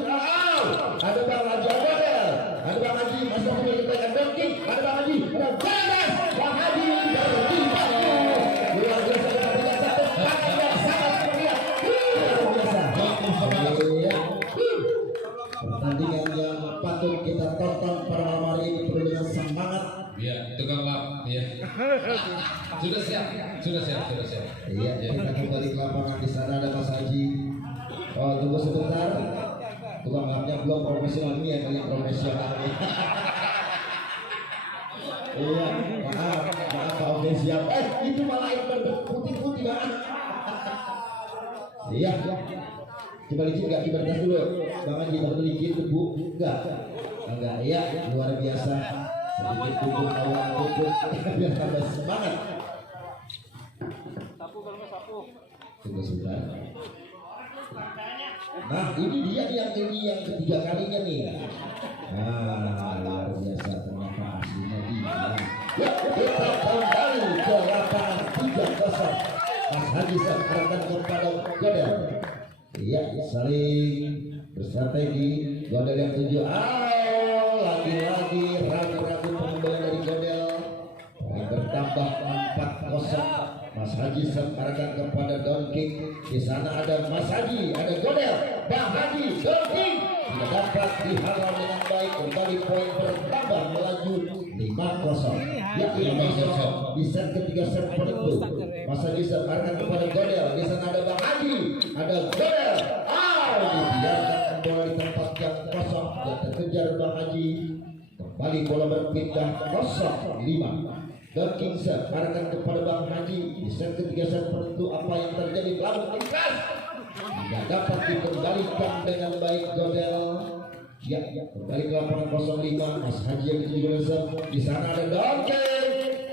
ada Bang Haji, ada Bang Haji, Mas Haji yang Donkin, ada Bang Haji, ada Bang Haji dari luar biasa, pertandingan yang patut Ya, tukang lap ya. Sudah siap. Iya, kita kembali ke lapangan. Di sana ada Mas Haji. Oh, tunggu sebentar. Tukang lapnya belum profesional, ini yang profesional. Iya, maaf, oke siap. Itu malah yang putih-putih banget. Iya. Coba licin nggak kibarkan dulu. Bang Haji baru licin tebu. Enggak. Iya, luar biasa. Sedikit tubuh awal tubuh biar tambah semangat. Tunggu sebentar. Nah, ini dia yang ketiga kalinya nih. Nah, luar biasa ternyata aslinya dia. Ya, kita kembali ke lapangan 3-0. Mas Haji serahkan kepada Godel. Iya, saling berstrategi. Godel yang tuju. Lagi-lagi ragu-ragu pengembalian dari Godel. Bertambah 4-0. Mas Haji serahkan kepada Don King. Di sana ada Mas Haji, ada Godel, Bang Haji, Don King. Tidak dapat dihalau dengan baik. Kembali poin bertambah melaju 5-0. Ya, 5-0. Di set ketiga set penentu. Mas Haji serahkan kepada Godel. Di sana ada Bang Haji, ada Godel. Dibiarkan bola di tempat yang kosong dan terkejar Bang Haji. Kembali bola berpindah 0-5. Don King arahkan kepada Bang Haji. Di set ketiga set penentu apa yang terjadi. Pelabut ikhlas tidak dapat dikembalikan dengan baik Godel. Ya, kembali ke lapangan 05. Mas Haji yang dituju di sana ada Don King.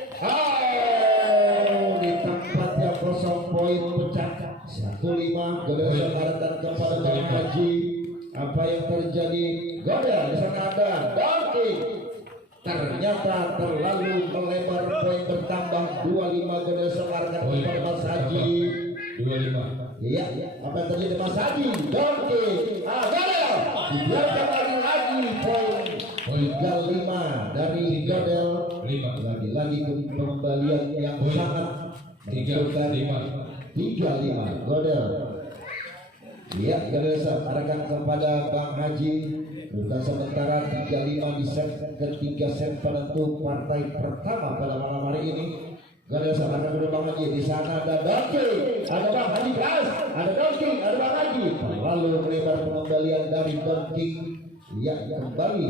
Di tempat yang kosong poin pecah 1-5. Godel arahkan kepada Bang Haji. Apa yang terjadi? Godel di sana ada Don King. Ternyata terlalu melebar, poin bertambah 25. Godel sekarang kepada Mas Haji 25. Iya, apa yang terjadi Mas Haji? Don King, Godel dibiarkan lagi poin 35 dari Godel. 5. Lagi-lagi kembalian yang sangat 3-5. Godel. Iya, Godel arahkan kepada Bang Haji. Bukan sementara 3-5 di set ketiga set penentu partai pertama pada malam hari ini. Godel serahkan kepada Bang Haji. Di sana ada Don King, ada Bang Haji keras, ada Don King, ada Bang Haji. Lalu melebar pengembalian dari Don King. Ya, kembali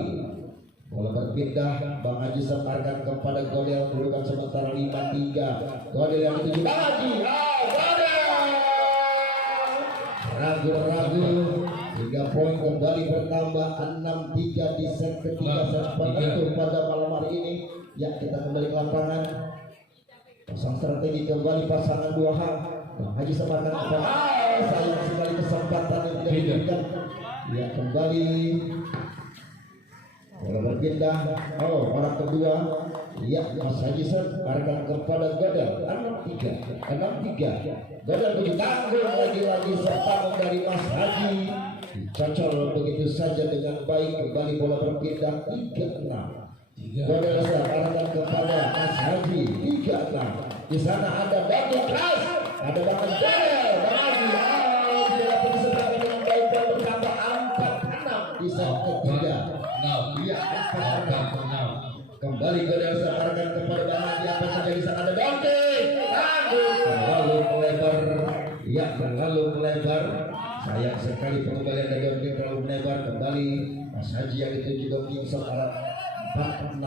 bola berpindah. Bang Haji serahkan kepada Godel. Bukan sementara 5-3. Godel yang dituju Bang Haji. Godel ragu-ragu. 3 poin kembali bertambah 6-3 di set ketiga set penentu pada malam hari ini. Ya, kita kembali ke lapangan. Pasang strategi kembali pasangan 2 hak. Bang Haji sepakat kepada sayang sekali kesempatan yang tidak diberikan. Ya, kembali bola berpindah. Orang kedua. Ya, Mas Haji arahkan kepada Godel. 6-3. Godel ditanggung lagi-lagi serta dari Mas Haji. Cocol begitu saja dengan baik. Kembali bola berpindah 3-6. Godel arahkan kepada Mas Haji 3-6. Di sana ada Bang keras, ada Bang Godel, Bang Haji. Tidak dapat diserahkan dengan baik dan bertambah 4-6 di set ketiga. Iya, 4-6. Kembali Godel arahkan kepada Bang Haji. Apa saja di sana ada Don King. Terlalu melebar. Ya, terlalu melebar. Sayang sekali pengembalian dari Don King terlalu melebar. Kembali Mas Haji yang dituju Don King sekarang 4-6.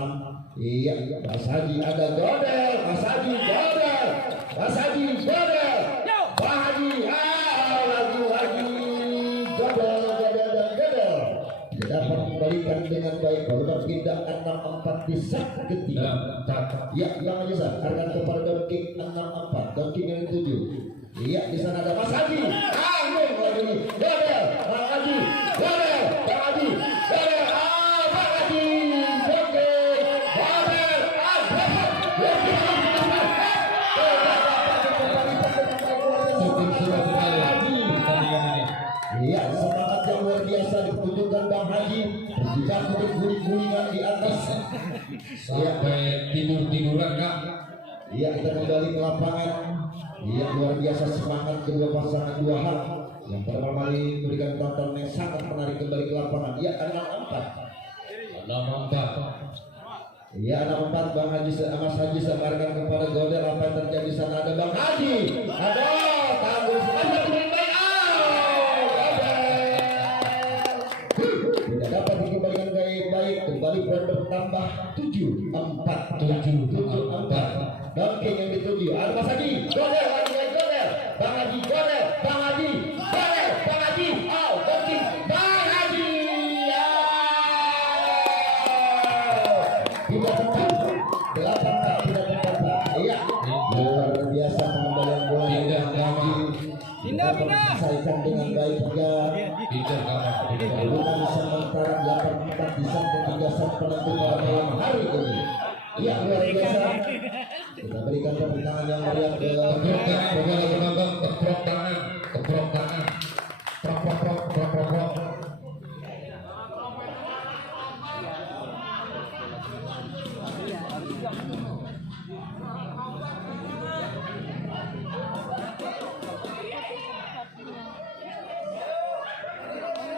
Iya, Mas Haji ada Godel. Mas Haji Godel. Mas Haji Godel. Bang Haji lagi-lagi Godel dan Godel. Tidak dapat kembalikan dengan baik. Bola berpindah 6-4 di set ketiga. Ya, Bang Haji arahkan kepada Don King 6-4. Don King yang dituju. Iya, di sana ada Mas Haji. Lagi Godel, Bang Haji, Godel, Bang Haji, Godel, Bang Haji, Iya, semangat yang luar biasa ditunjukkan Bang Haji. Dicampur guling-gulingan di atas. Sampai tidur-tiduran Kak. Iya, kita kembali ke lapangan. Iya, luar biasa semangat kedua pasangan 2 hak yang pada malam hari memberikan tontonan yang sangat menarik. Kembali ke lapangan. Iya, 6-4. Iya, anak 4 Bang Haji Mas Haji sebarkan kepada Godel. Apa yang terjadi sana? Ada Bang Haji. Ada tangguh sekali baik. Tidak dapat dikembalikan baik. Kembali poin bertambah 7-4. Dunking yang dituju. Ada Mas Haji. Godel. Bang Haji. Godel. Bang Haji. Dunking. Bang Haji. Tidak tepat. 8 tidak tepat. Iya. Luar biasa pengembalian bola. Pindah. Selesaikan dengan baik juga. Bukan sementara 8-4 bisa ketiga set penentu pada malam hari ini. Iya, luar biasa. Kita berikan tepuk tangan yang meriah ke keprok tangan. Prok.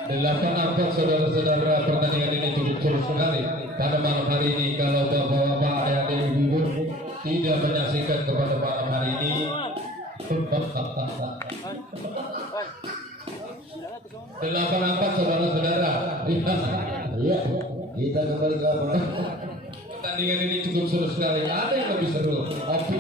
Delapan angkat saudara-saudara, pertandingan ini cukup seru sekali pada malam hari ini. Kalau bapak-bapak, ayah-ayah, ibu tidak menyaksikan kepada malam hari ini, delapan angkat saudara-saudara. Iya, kita kembali ke apa? Pertandingan ini cukup seru sekali. Ada yang lebih seru. Opi.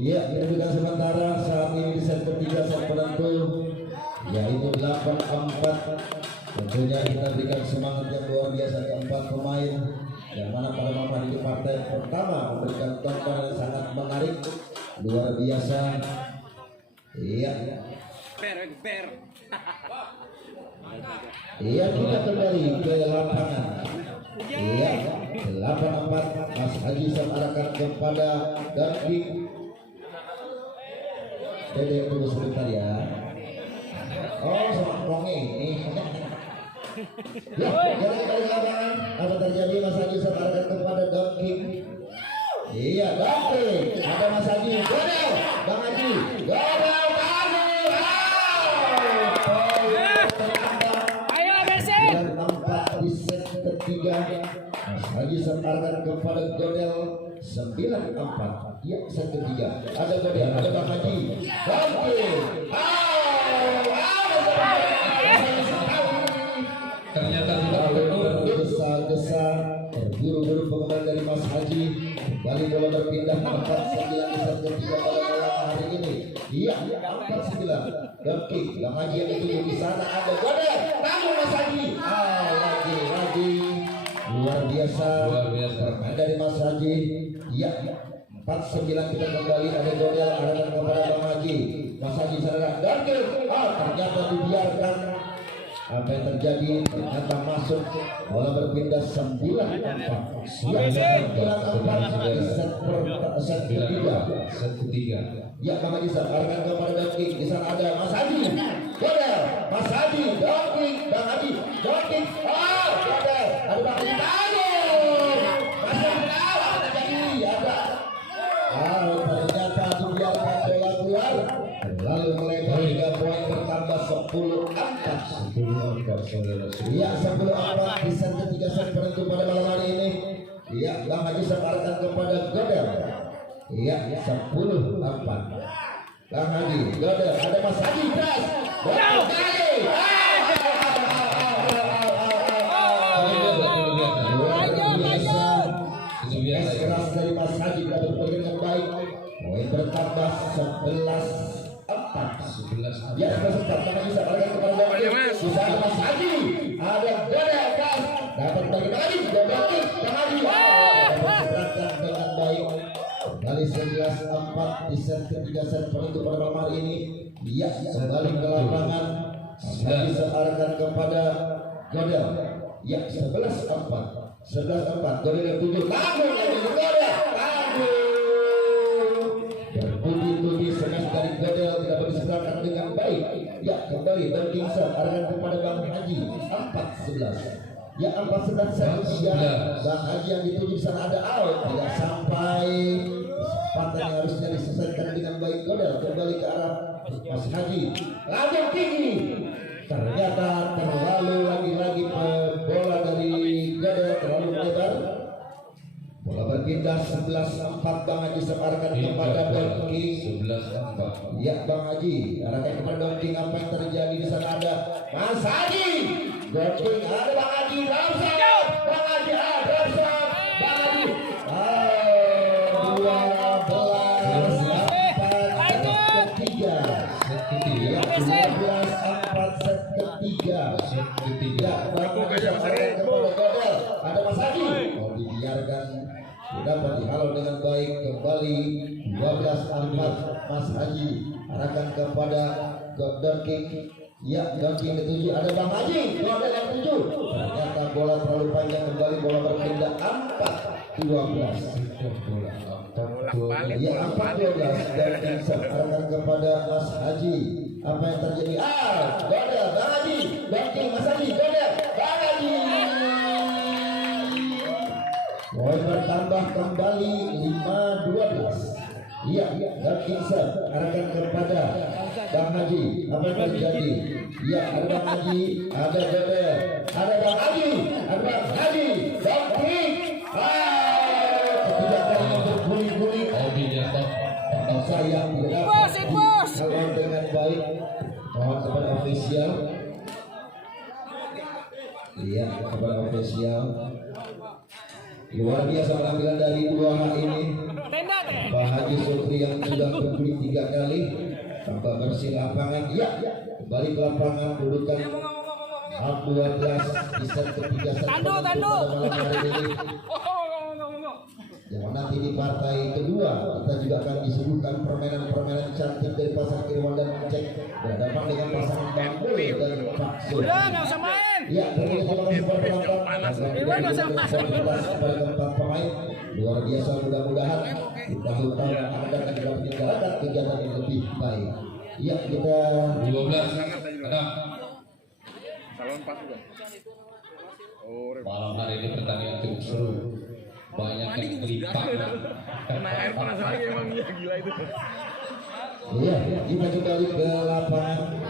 Iya, kita sementara saat ini di set ketiga set penentu, yaitu 8-4. Tentunya kita berikan semangat yang luar biasa keempat pemain, yang mana pada malam ini partai pertama memberikan tontonan yang sangat menarik, luar biasa. Iya. Iya, kita kembali ke lapangan. Iya, 8-4. Mas Haji arahkan kepada Darki. Dede tunggu sebentar ya. Oh, sama Rongi ini. Ya, kembali ke lapangan. Apa terjadi? Mas Haji arahkan kepada Darki. Iya, Darki. Ada Mas Haji. Godel, Bang Haji. Godel. Di set ketiga Mas Haji sekarang kepada Godel 9-4. Ya, set ketiga ada Godel, ada Bang Haji. Ternyata tidak Gesa-gesa terburu-buru pengembang dari Mas Haji. Kembali bola berpindah 4-9 di set ketiga pada malam hari ini. Iya, 4-9. Dunking, Bang Haji yang dituju di sana ada Godel. Namun Mas Haji. Lagi luar biasa permain dari Mas Haji. Iya, 4-9 kita kembali ada Godel arahkan kepada Bang Haji. Mas Haji saudara Dunking. Ternyata dibiarkan. Apa yang terjadi? Ternyata masuk bola berpindah 9-4. Set ketiga. Ya, Bang Haji arahkan kepada Dunking. Di sana ada Mas Haji. Godel, Mas Haji, Dunking, Bang Haji, Dunking. Godel, ada Bang Haji. Masih ada terjadi? Ada. Ternyata dibiarkan bola keluar. Lalu melebar 3 poin bertambah 10-4. Iya, 10-4 di set ketiga set penentu pada malam hari ini. Iya, Bang Haji arahkan kepada Godel. Iya, 10-4. Bang Haji, Godel, ada Mas Haji keras. Keras dari Mas Haji dapat poin dengan baik. Poin bertambah 11-4. Ya, 11-4. Bang Haji arahkan kepada Godel. Bisa ada Mas Haji, ada Godel keras. Dapat bagi Bang Haji, Bang Haji. Dapat seberangkan dengan baik. Kembali 11-4 di set ketiga set penentu pada malam hari ini. Dia kembali ke lapangan. Haji arahkan kepada Godel. Ya, 11-4. 11-4. Godel yang 7. Langsung Godel. Bertubi-tubi semes dari Godel tidak boleh disebarkan dengan baik. Ya, kembali Dunking arahkan kepada Bang Haji. 4-11. Ya, 4-11 set ketiga. Bang Haji yang dituju di sana ada out. Tidak sampai. Kesempatan yang harusnya diselesaikan dengan baik. Godel kembali ke arah Mas Haji lanjut tinggi, ternyata terlalu lagi-lagi bola dari Godel terlalu lebar. Bola berpindah 11-4, Bang Haji sebarkan kepada Don King. 11-4. Ya Bang Haji, arahkan kepada Don King. Apa yang terjadi di sana? Ada Mas Haji, Don King, ada Bang Haji, Ramsat, Bang Haji, Ramsat, Bang Haji. 12-4 set ketiga. Ya, ada Mas Haji. Mau dibiarkan dapat dihalau dengan baik kembali. 12-4 Mas Haji arahkan kepada Don King. Ya, Don King ketujuh ada Bang Haji. Godel yang 7. Ternyata bola terlalu panjang, kembali bola berpindah 4-12. Ya 4-12 dan arahkan kepada Mas Haji. Apa yang terjadi? Godel, Bang Haji, Don King, Mas Haji, Godel, Bang Haji. Poin bertambah kembali 5-12. Iya, Don King arahkan kepada Bang Haji. Apa yang terjadi? Iya, ada Bang Haji, ada Godel, ada Bang Haji, ada Bang Haji, Don King. Ketiga kali berguling-guling. Saya tidak dapat kalau dengan baik. Mohon kepada ofisial. Iya, kepada ofisial. Luar biasa penampilan dari dua hak ini. Pak Haji Supri yang sudah berguling 3 kali tanpa bersih lapangan. Iya, kembali ke lapangan, dudukan 12 di set ketiga. Malam hari ini. Yang nanti di partai kedua kita juga akan disuguhkan permainan-permainan cantik dari pasar Kirwan dan Cek berhadapan dengan pasangan Bambul dan Pak Sur. Udah nggak usah main. Ya, terima kasih kepada penonton. Kepada keempat pemain luar biasa, mudah-mudahan di tahun-tahun Anda akan dapat menjalankan kegiatan yang lebih baik. Ya, kita 12. Ada. Salon pas juga. Malam hari ini pertandingan cukup seru. Banyak yang melipat. Kena air panas lagi emang, iya gila itu. Iya, kita kembali ke lapangan.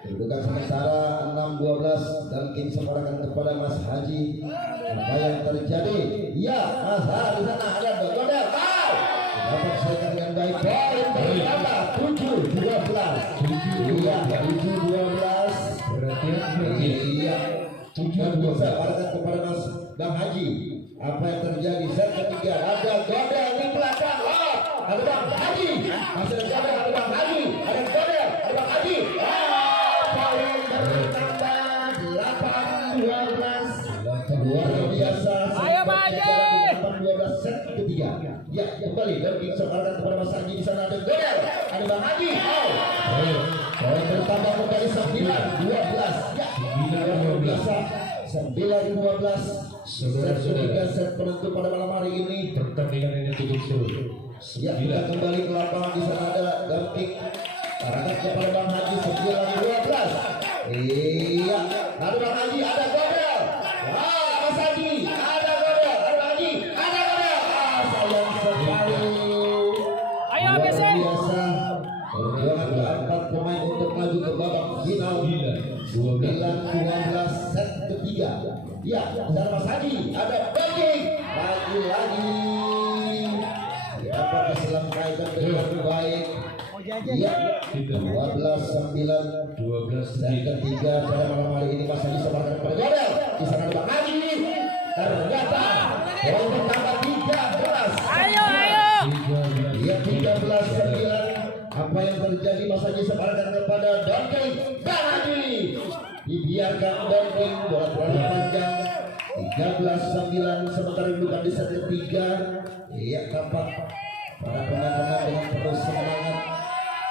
Kedudukan sementara 6-12 dan King separuhkan kepada Mas Haji. Apa yang terjadi? Ya, Mas Haji di sana ada Godel. Dapat selesaikan dengan baik. Poin bertambah 7-12. Iya, 7-12. Berarti Iya, 7-12 separuhkan kepada Mas Bang Haji. Apa yang terjadi? Set ketiga ada Godel di belakang. Ada Bang Haji. Masih ada Godel, ada Bang Haji. Ada Godel, ada Bang Haji. Poin bertambah 8-12. Luar biasa. Ayo Pak Haji. 8-12 set ketiga. Ya, kembali dan disebarkan kepada Mas Haji. Di sana ada Godel, ada Bang Haji. Poin bertambah kembali 9-12. Ya, 9-12. Saudara-saudara, set penentu pada malam hari ini. pertandingan ini cukup seru. Ya, kita kembali ke lapangan. Di sana ada Don King arahkan kepada Bang Haji. 9-12. Iya, ada Bang Haji, ada Godel. Mas Haji, ada Godel, ada Bang Haji, ada Godel. Sayang sekali. Ayo, Luar BC. biasa. Perjuangan keempat pemain untuk maju ke babak final. 9-12 set ketiga. Ya, ada Mas Haji, ada Don King. Lagi-lagi dapat diselesaikan dengan baik. Ya, 12-9 12 set ketiga pada malam hari ini. Mas Haji sebarkan kepada Godel. Di sana ada Bang Haji. Ternyata poin bertambah 13. Ayo. Ya, 13-9. Apa yang terjadi? Mas Haji sebarkan kepada Don King. Bang Haji dibiarkan Don King, bola terlalu panjang. 13-9 sementara dudukan di set ketiga. Iya, tampak para pemain-pemain dengan terus semangat.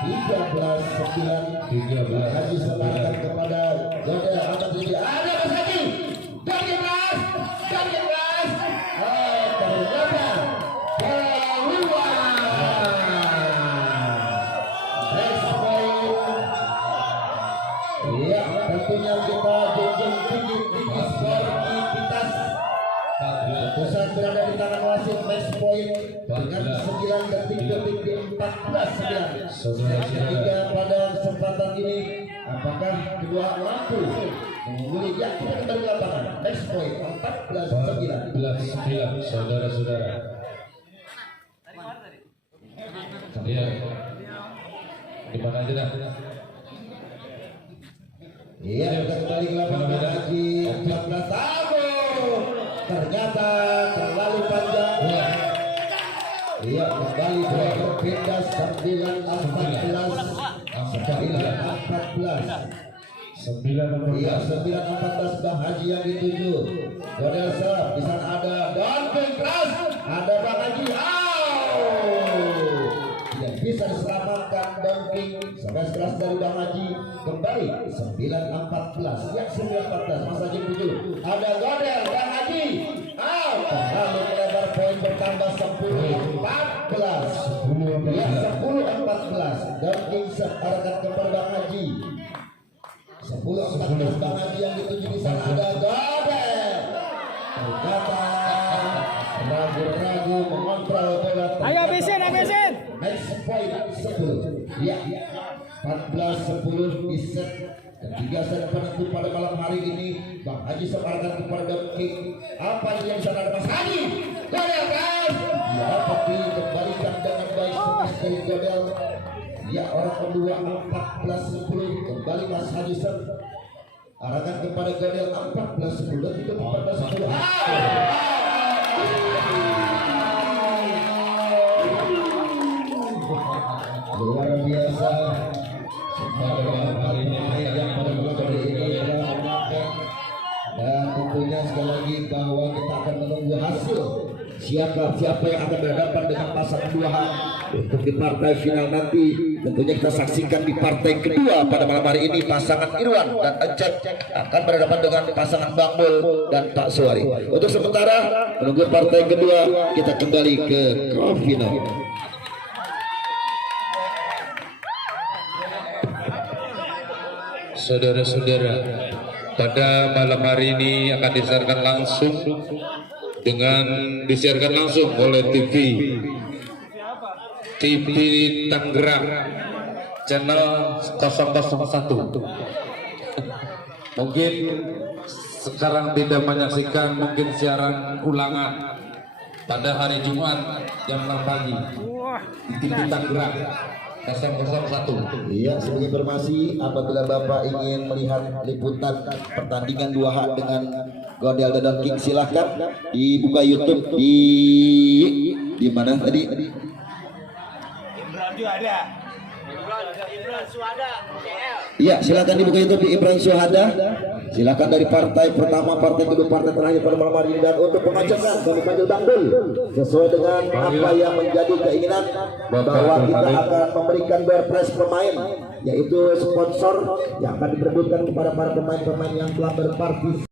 13-9. Bang Haji sebarkan kepada Godel. Apa terjadi? Ada Mas Haji. Don King keras. Ternyata keluar. Iya, tentunya kita junjung tinggi sportivitas. Pusat berada di tangan wasit, match point dengan 9 detik-detik di 14-9. Yang ketiga pada kesempatan ini, apakah kedua mampu mengungguli yang dari lapangan? Match point 14-9. 14-9 saudara-saudara. Iya. Di mana aja dah? Iya, kita kembali ke lapangan lagi 14 tahun. Ternyata terlalu panjang. Iya, kembali berbeda 9-14. 9-14. Iya, 9-14 Bang Haji yang dituju. Godel serap, di sana ada Donking keras, ada Bang Haji. Tidak bisa diselamatkan Donking. Sampai keras dari Bang Haji. Kembali 9-14. Ya, 9-14. Mas Haji tuju. Ada Godel, Bang Haji. Terlalu melebar, poin bertambah 10-14. Ya, 10-14. Donking arahkan kepada Bang Haji. 10-14 Bang Haji yang dituju. Di sana ada Godel. Ternyata ragu-ragu mengontrol bola. Ayo habisin. Match point 10. Ya, 14-10 di set ketiga set penentu pada malam hari ini. Bang Haji sebarkan kepada Donking. Apa yang bisa ada Mas Haji? Godel keras. Ya, dapat dikembalikan dengan baik dari Godel. Ya, orang kedua 14-10. Kembali Mas Haji arahkan kepada Godel 14-10 dan 14-10. Luar biasa. Pada malam hari ini yang pada malam hari ini dan tentunya sekali lagi bahwa kita akan menunggu hasil siapa yang akan berhadapan dengan pasangan 2H untuk di partai final nanti. Tentunya kita saksikan di partai kedua pada malam hari ini pasangan Irwan dan Encet akan berhadapan dengan pasangan Bang Mul dan Pak Suwari. Untuk sementara menunggu partai kedua, kita kembali ke final. Saudara-saudara, pada malam hari ini akan disiarkan langsung oleh TV Tangerang channel 001. Mungkin sekarang tidak menyaksikan, mungkin siaran ulangan pada hari Jumat jam 6 pagi di TV Tangerang 001. Iya, sebagai informasi apabila Bapak ingin melihat liputan pertandingan 2H dengan Godel dan Donking, silahkan dibuka YouTube di mana tadi? Ibran Suhada CL. Iya, silakan dibuka YouTube di Ibran Suhada. Silakan dari partai pertama, partai kedua, partai terakhir pada malam hari ini. Dan untuk pengecekan kami panggil Bang Dul sesuai dengan apa yang menjadi keinginan bahwa kita akan memberikan door prize pemain, yaitu sponsor yang akan diperebutkan kepada para pemain-pemain yang telah berpartisipasi.